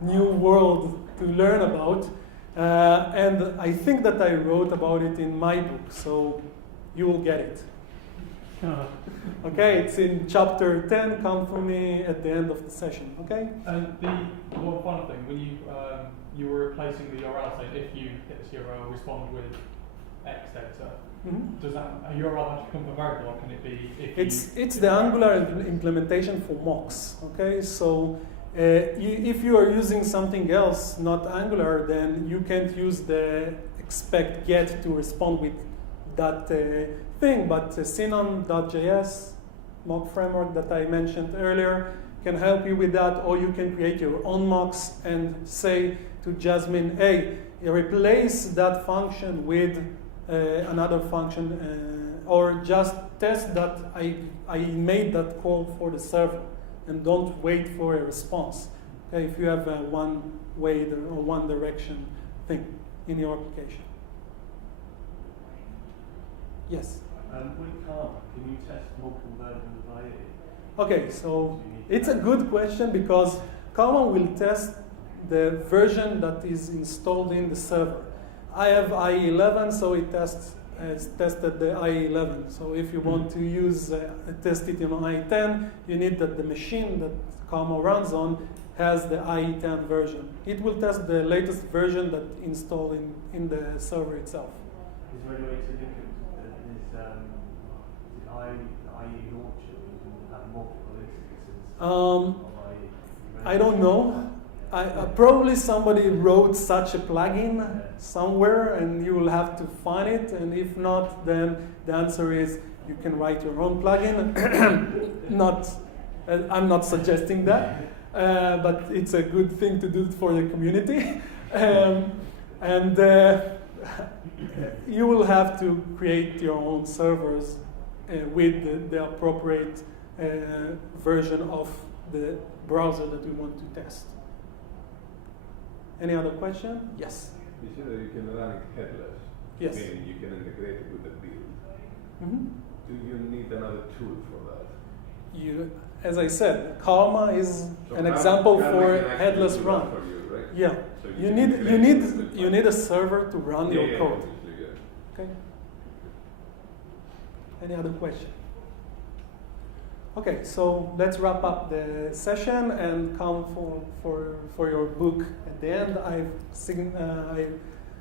new world to learn about. And I think that I wrote about it in my book, so you will get it. Okay, it's in chapter 10. Come for me at the end of the session, okay? And the one final thing, when you were replacing the URL saying if you hit this URL, respond with X data, does that a URL have to come from a variable, or can it be if it's the Angular implementation for mocks, okay? So if you are using something else, not Angular, then you can't use the expect get to respond with that thing, but Synon.js mock framework that I mentioned earlier can help you with that, or you can create your own mocks and say to Jasmine, hey, replace that function with another function, or just test that I made that call for the server, and don't wait for a response. Okay, if you have a one-way or one-direction thing in your application. Yes? With Karma, can you test multiple versions of IE? Okay, so it's a good question because Karma will test the version that is installed in the server. I have IE11, so it tested the IE11. So if you want to use test it on IE10, you need that the machine that Karma runs on has the IE10 version. It will test the latest version that installed in the server itself. Is there any way to link it to this IE launcher? You can have multiple instances of IE. I don't know. Probably somebody wrote such a plugin somewhere, and you will have to find it. And if not, then the answer is you can write your own plugin. I'm not suggesting that, but it's a good thing to do for the community. And you will have to create your own servers with the appropriate version of the browser that you want to test. Any other question? Yes. You said that you can run it headless. Yes. Meaning you can integrate it with the build. Mm-hmm. Do you need another tool for that? As I said, Karma is So an example Karma for can actually headless do run. that for you, right? Yeah. So You can need integrate it with the a server to run your code. obviously, yeah. Okay. Any other question? Okay, so let's wrap up the session and come for your book at the end. I've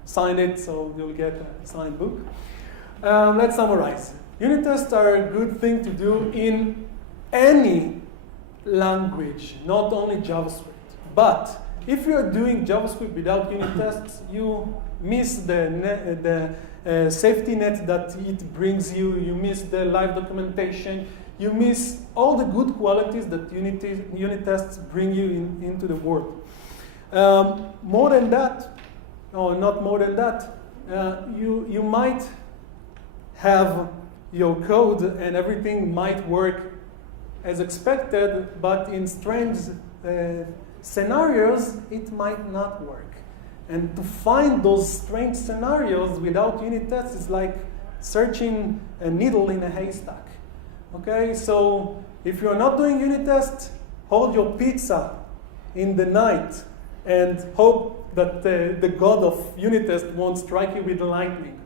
sign it, so you'll get a signed book. Let's summarize. Unit tests are a good thing to do in any language, not only JavaScript. But if you're doing JavaScript without unit tests, you miss the safety net that it brings you. You miss the live documentation. You miss all the good qualities that unit tests bring you into the world. More than that, or not more than that, you might have your code and everything might work as expected, but in strange scenarios, it might not work. And to find those strange scenarios without unit tests is like searching a needle in a haystack. Okay, so if you're not doing unit tests, hold your pizza in the night and hope that the god of unit test won't strike you with lightning.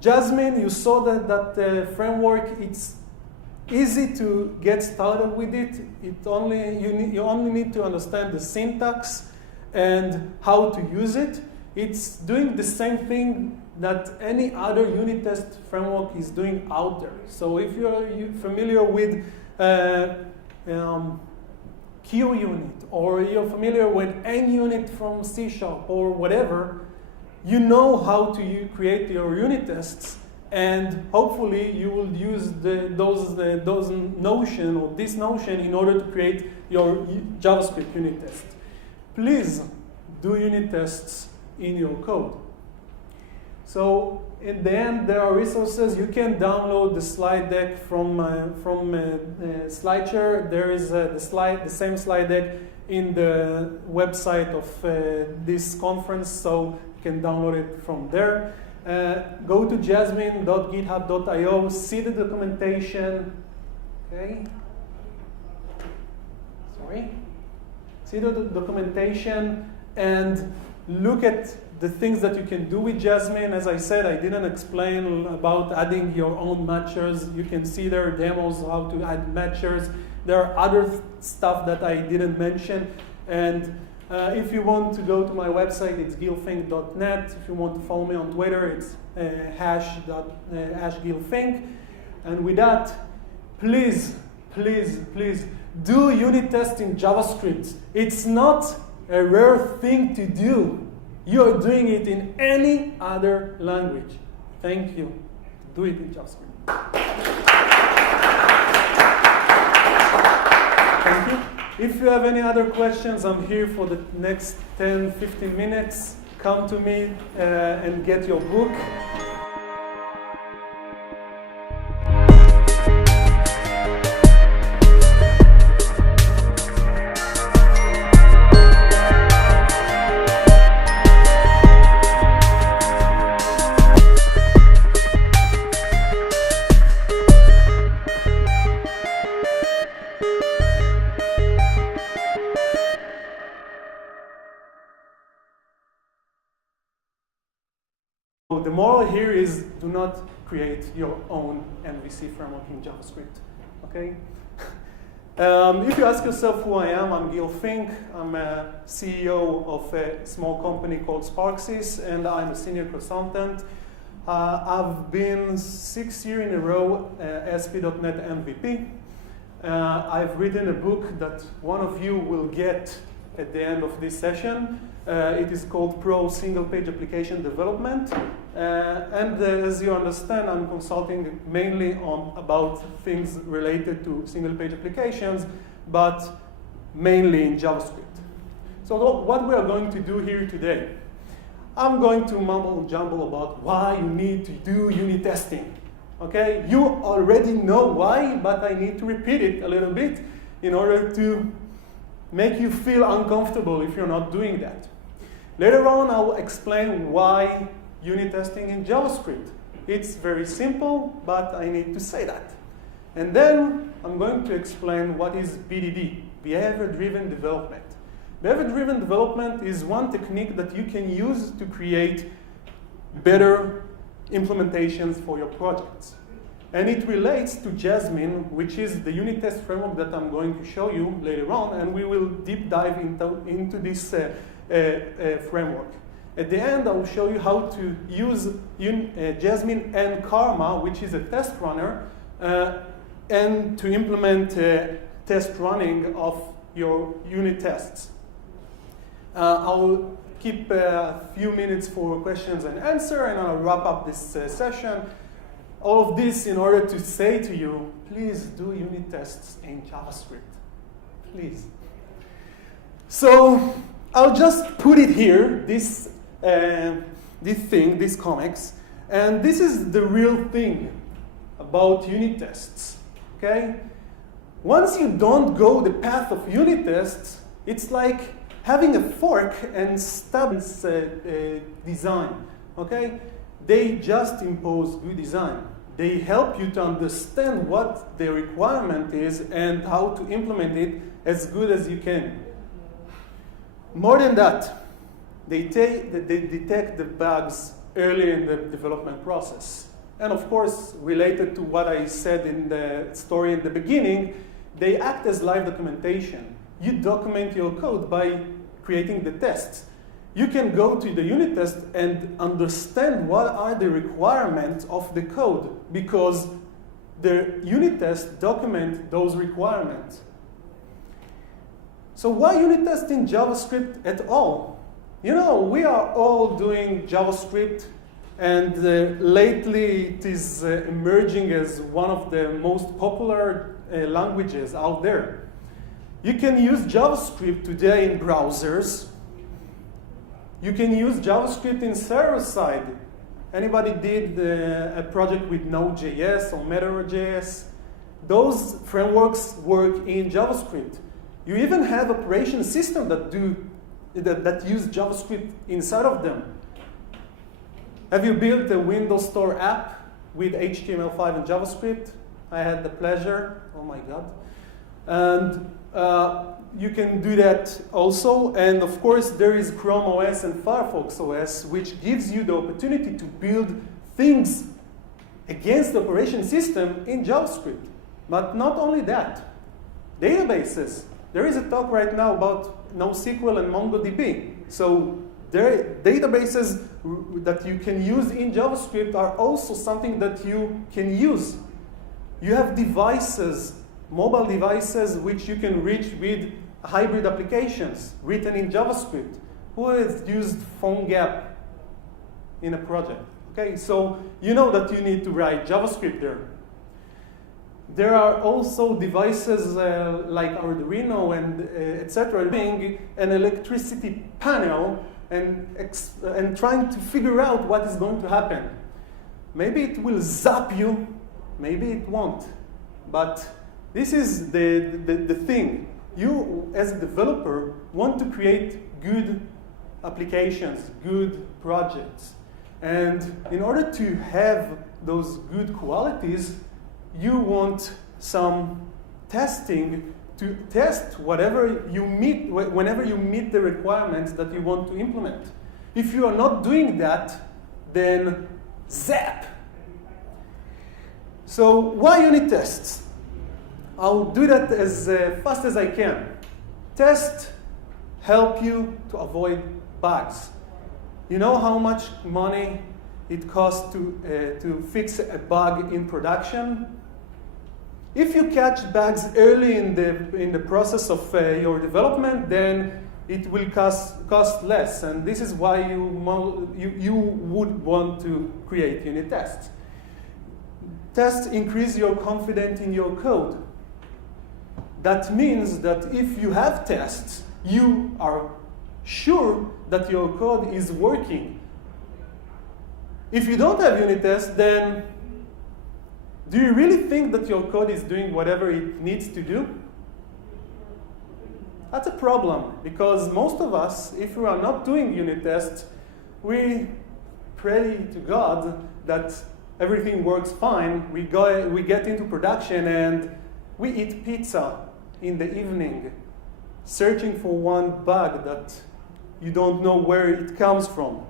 Jasmine, you saw that framework. It's easy to get started with it. You only need to understand the syntax and how to use it. It's doing the same thing that any other unit test framework is doing out there. So if you're familiar with QUnit, or you're familiar with NUnit from C# or whatever, you know how to create your unit tests, and hopefully you will use those notion or this notion in order to create your JavaScript unit test. Please do unit tests in your code. So in the end, there are resources. You can download the slide deck from SlideShare. There is the same slide deck in the website of this conference, so you can download it from there. Go to jasmine.github.io, see the documentation. Okay. Sorry. See the documentation and look at the things that you can do with Jasmine. As I said, I didn't explain about adding your own matchers. You can see there are demos how to add matchers. There are other stuff that I didn't mention. And if you want to go to my website, it's gilfink.net. If you want to follow me on Twitter, it's #gilfink. And with that, please, please, please do unit tests in JavaScript. It's not a rare thing to do. You are doing it in any other language. Thank you. Do it in JavaScript. Thank you. If you have any other questions, I'm here for the next 10, 15 minutes. Come to me and get your book. The moral here is do not create your own MVC framework in JavaScript, okay? If you ask yourself who I am, I'm Gil Fink. I'm a CEO of a small company called Sparksys, and I'm a senior consultant. I've been 6 years in a row ASP.NET MVP. I've written a book that one of you will get at the end of this session. It is called Pro Single Page Application Development. And as you understand, I'm consulting mainly about things related to single page applications, but mainly in JavaScript. So what we are going to do here today, I'm going to mumble jumble about why you need to do unit testing. Okay, you already know why, but I need to repeat it a little bit in order to make you feel uncomfortable if you're not doing that. Later on, I'll explain why unit testing in JavaScript. It's very simple, but I need to say that. And then I'm going to explain what is BDD, behavior-driven development. Behavior-driven development is one technique that you can use to create better implementations for your projects. And it relates to Jasmine, which is the unit test framework that I'm going to show you later on, and we will deep dive into this framework. At the end, I will show you how to use Jasmine and Karma, which is a test runner, and to implement test running of your unit tests. I'll keep a few minutes for questions and answer, and I'll wrap up this session. All of this in order to say to you, please do unit tests in JavaScript. Please. So I'll just put it here, this comics, and this is the real thing about unit tests. Okay? Once you don't go the path of unit tests, it's like having a fork and stab design. Okay? They just impose good design. They help you to understand what the requirement is and how to implement it as good as you can. More than that, they detect the bugs early in the development process. And of course, related to what I said in the story in the beginning, they act as live documentation. You document your code by creating the tests. You can go to the unit test and understand what are the requirements of the code, because the unit tests document those requirements. So why unit test in JavaScript at all? You know, we are all doing JavaScript, and lately it is emerging as one of the most popular languages out there. You can use JavaScript today in browsers. You can use JavaScript in server-side. Anybody did a project with Node.js or Meteor.js? Those frameworks work in JavaScript. You even have operation systems that use JavaScript inside of them. Have you built a Windows Store app with HTML5 and JavaScript? I had the pleasure. Oh my God. And you can do that also. And of course, there is Chrome OS and Firefox OS, which gives you the opportunity to build things against the operation system in JavaScript. But not only that, databases. There is a talk right now about NoSQL and MongoDB. So databases that you can use in JavaScript are also something that you can use. You have devices, mobile devices, which you can reach with hybrid applications written in JavaScript. Who has used PhoneGap in a project? Okay, so you know that you need to write JavaScript there. There are also devices like Arduino and etc. being an electricity panel and trying to figure out what is going to happen. Maybe it will zap you, maybe it won't. But this is the thing. You, as a developer, want to create good applications, good projects. And in order to have those good qualities, you want some testing to test whenever you meet the requirements that you want to implement. If you are not doing that, then zap. So why unit tests? I'll do that as fast as I can. Tests help you to avoid bugs. You know how much money it costs to fix a bug in production? If you catch bugs early in the process of your development, then it will cost less, and this is why you would want to create unit tests. Tests increase your confidence in your code. That means that if you have tests, you are sure that your code is working. If you don't have unit tests, then do you really think that your code is doing whatever it needs to do? That's a problem, because most of us, if we are not doing unit tests, we pray to God that everything works fine. We get into production and we eat pizza in the evening, searching for one bug that you don't know where it comes from.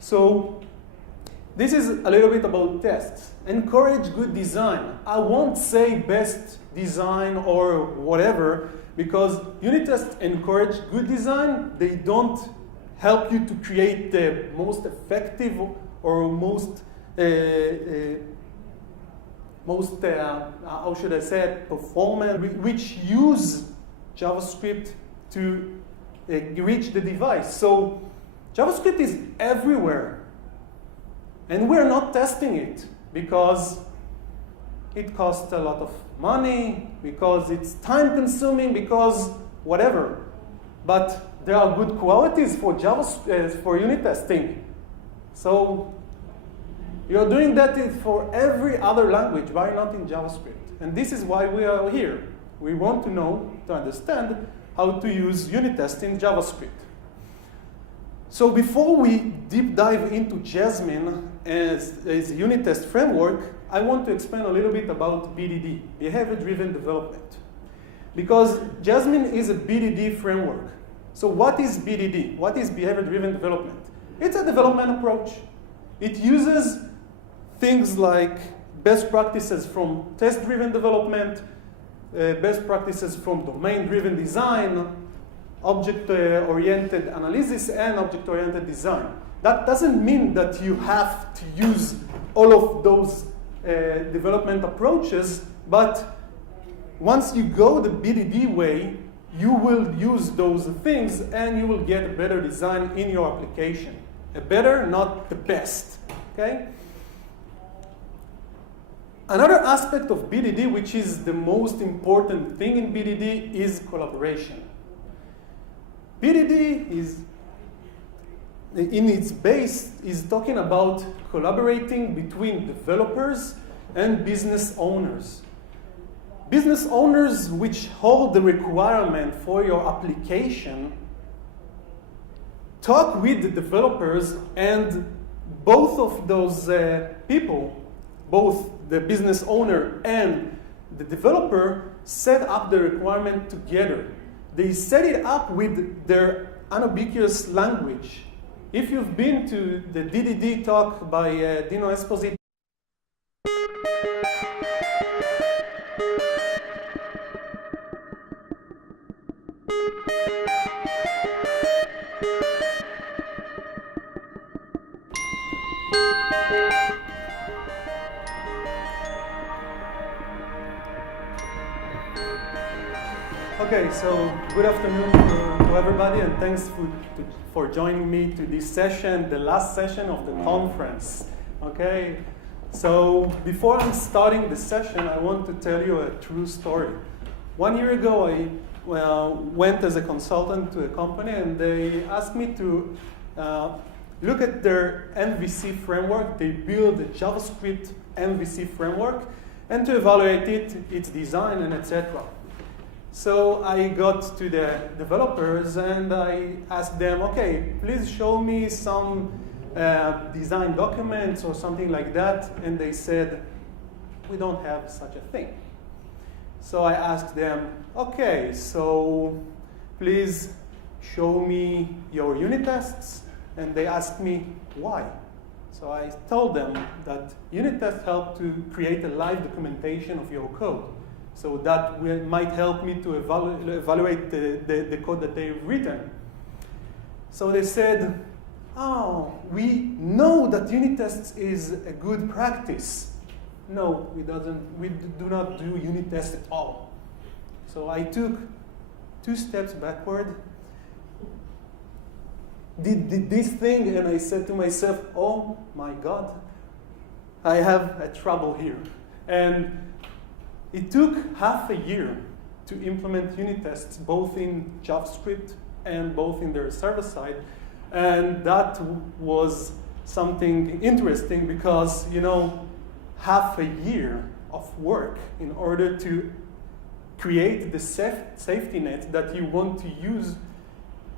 So this is a little bit about tests. Encourage good design. I won't say best design or whatever, because unit tests encourage good design. They don't help you to create the most effective or most how should I say it, performance, which use JavaScript to reach the device. So JavaScript is everywhere. And we're not testing it because it costs a lot of money, because it's time consuming, because whatever. But there are good qualities for for unit testing. So you're doing that for every other language, why not in JavaScript? And this is why we are here. We want to know, to understand how to use unit testing in JavaScript. So before we deep dive into Jasmine as a unit test framework, I want to explain a little bit about BDD, Behavior-Driven Development. Because Jasmine is a BDD framework. So what is BDD? What is Behavior-Driven Development? It's a development approach. It uses things like best practices from test-driven development, best practices from domain-driven design, object-oriented analysis, and object-oriented design. That doesn't mean that you have to use all of those development approaches, but once you go the BDD way, you will use those things and you will get a better design in your application. A better, not the best, okay? Another aspect of BDD, which is the most important thing in BDD, is collaboration. BDD is, in its base, is talking about collaborating between developers and business owners. Business owners which hold the requirement for your application talk with the developers, and both of those people, both the business owner and the developer, set up the requirement together. They set it up with their unambiguous language. If you've been to the DDD talk by Dino Esposito, okay, so good afternoon to everybody, and thanks for joining me to this session, the last session of the conference. Okay, so before I'm starting the session, I want to tell you a true story. 1 year ago, I went as a consultant to a company, and they asked me to look at their MVC framework. They build a JavaScript MVC framework, and to evaluate it, its design, and etc. So I got to the developers and I asked them, okay, please show me some design documents or something like that. And they said, we don't have such a thing. So I asked them, okay, so please show me your unit tests. And they asked me, why? So I told them that unit tests help to create a live documentation of your code. So that might help me to evaluate the code that they've written. So they said, oh, we know that unit tests is a good practice. No, we do not do unit tests at all. So I took 2 steps backward, did this thing, and I said to myself, oh my God, I have a trouble here. And it took half a year to implement unit tests, both in JavaScript and both in their server side. And that was something interesting because, you know, half a year of work in order to create the safety net that you want to use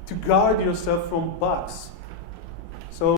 to guard yourself from bugs. So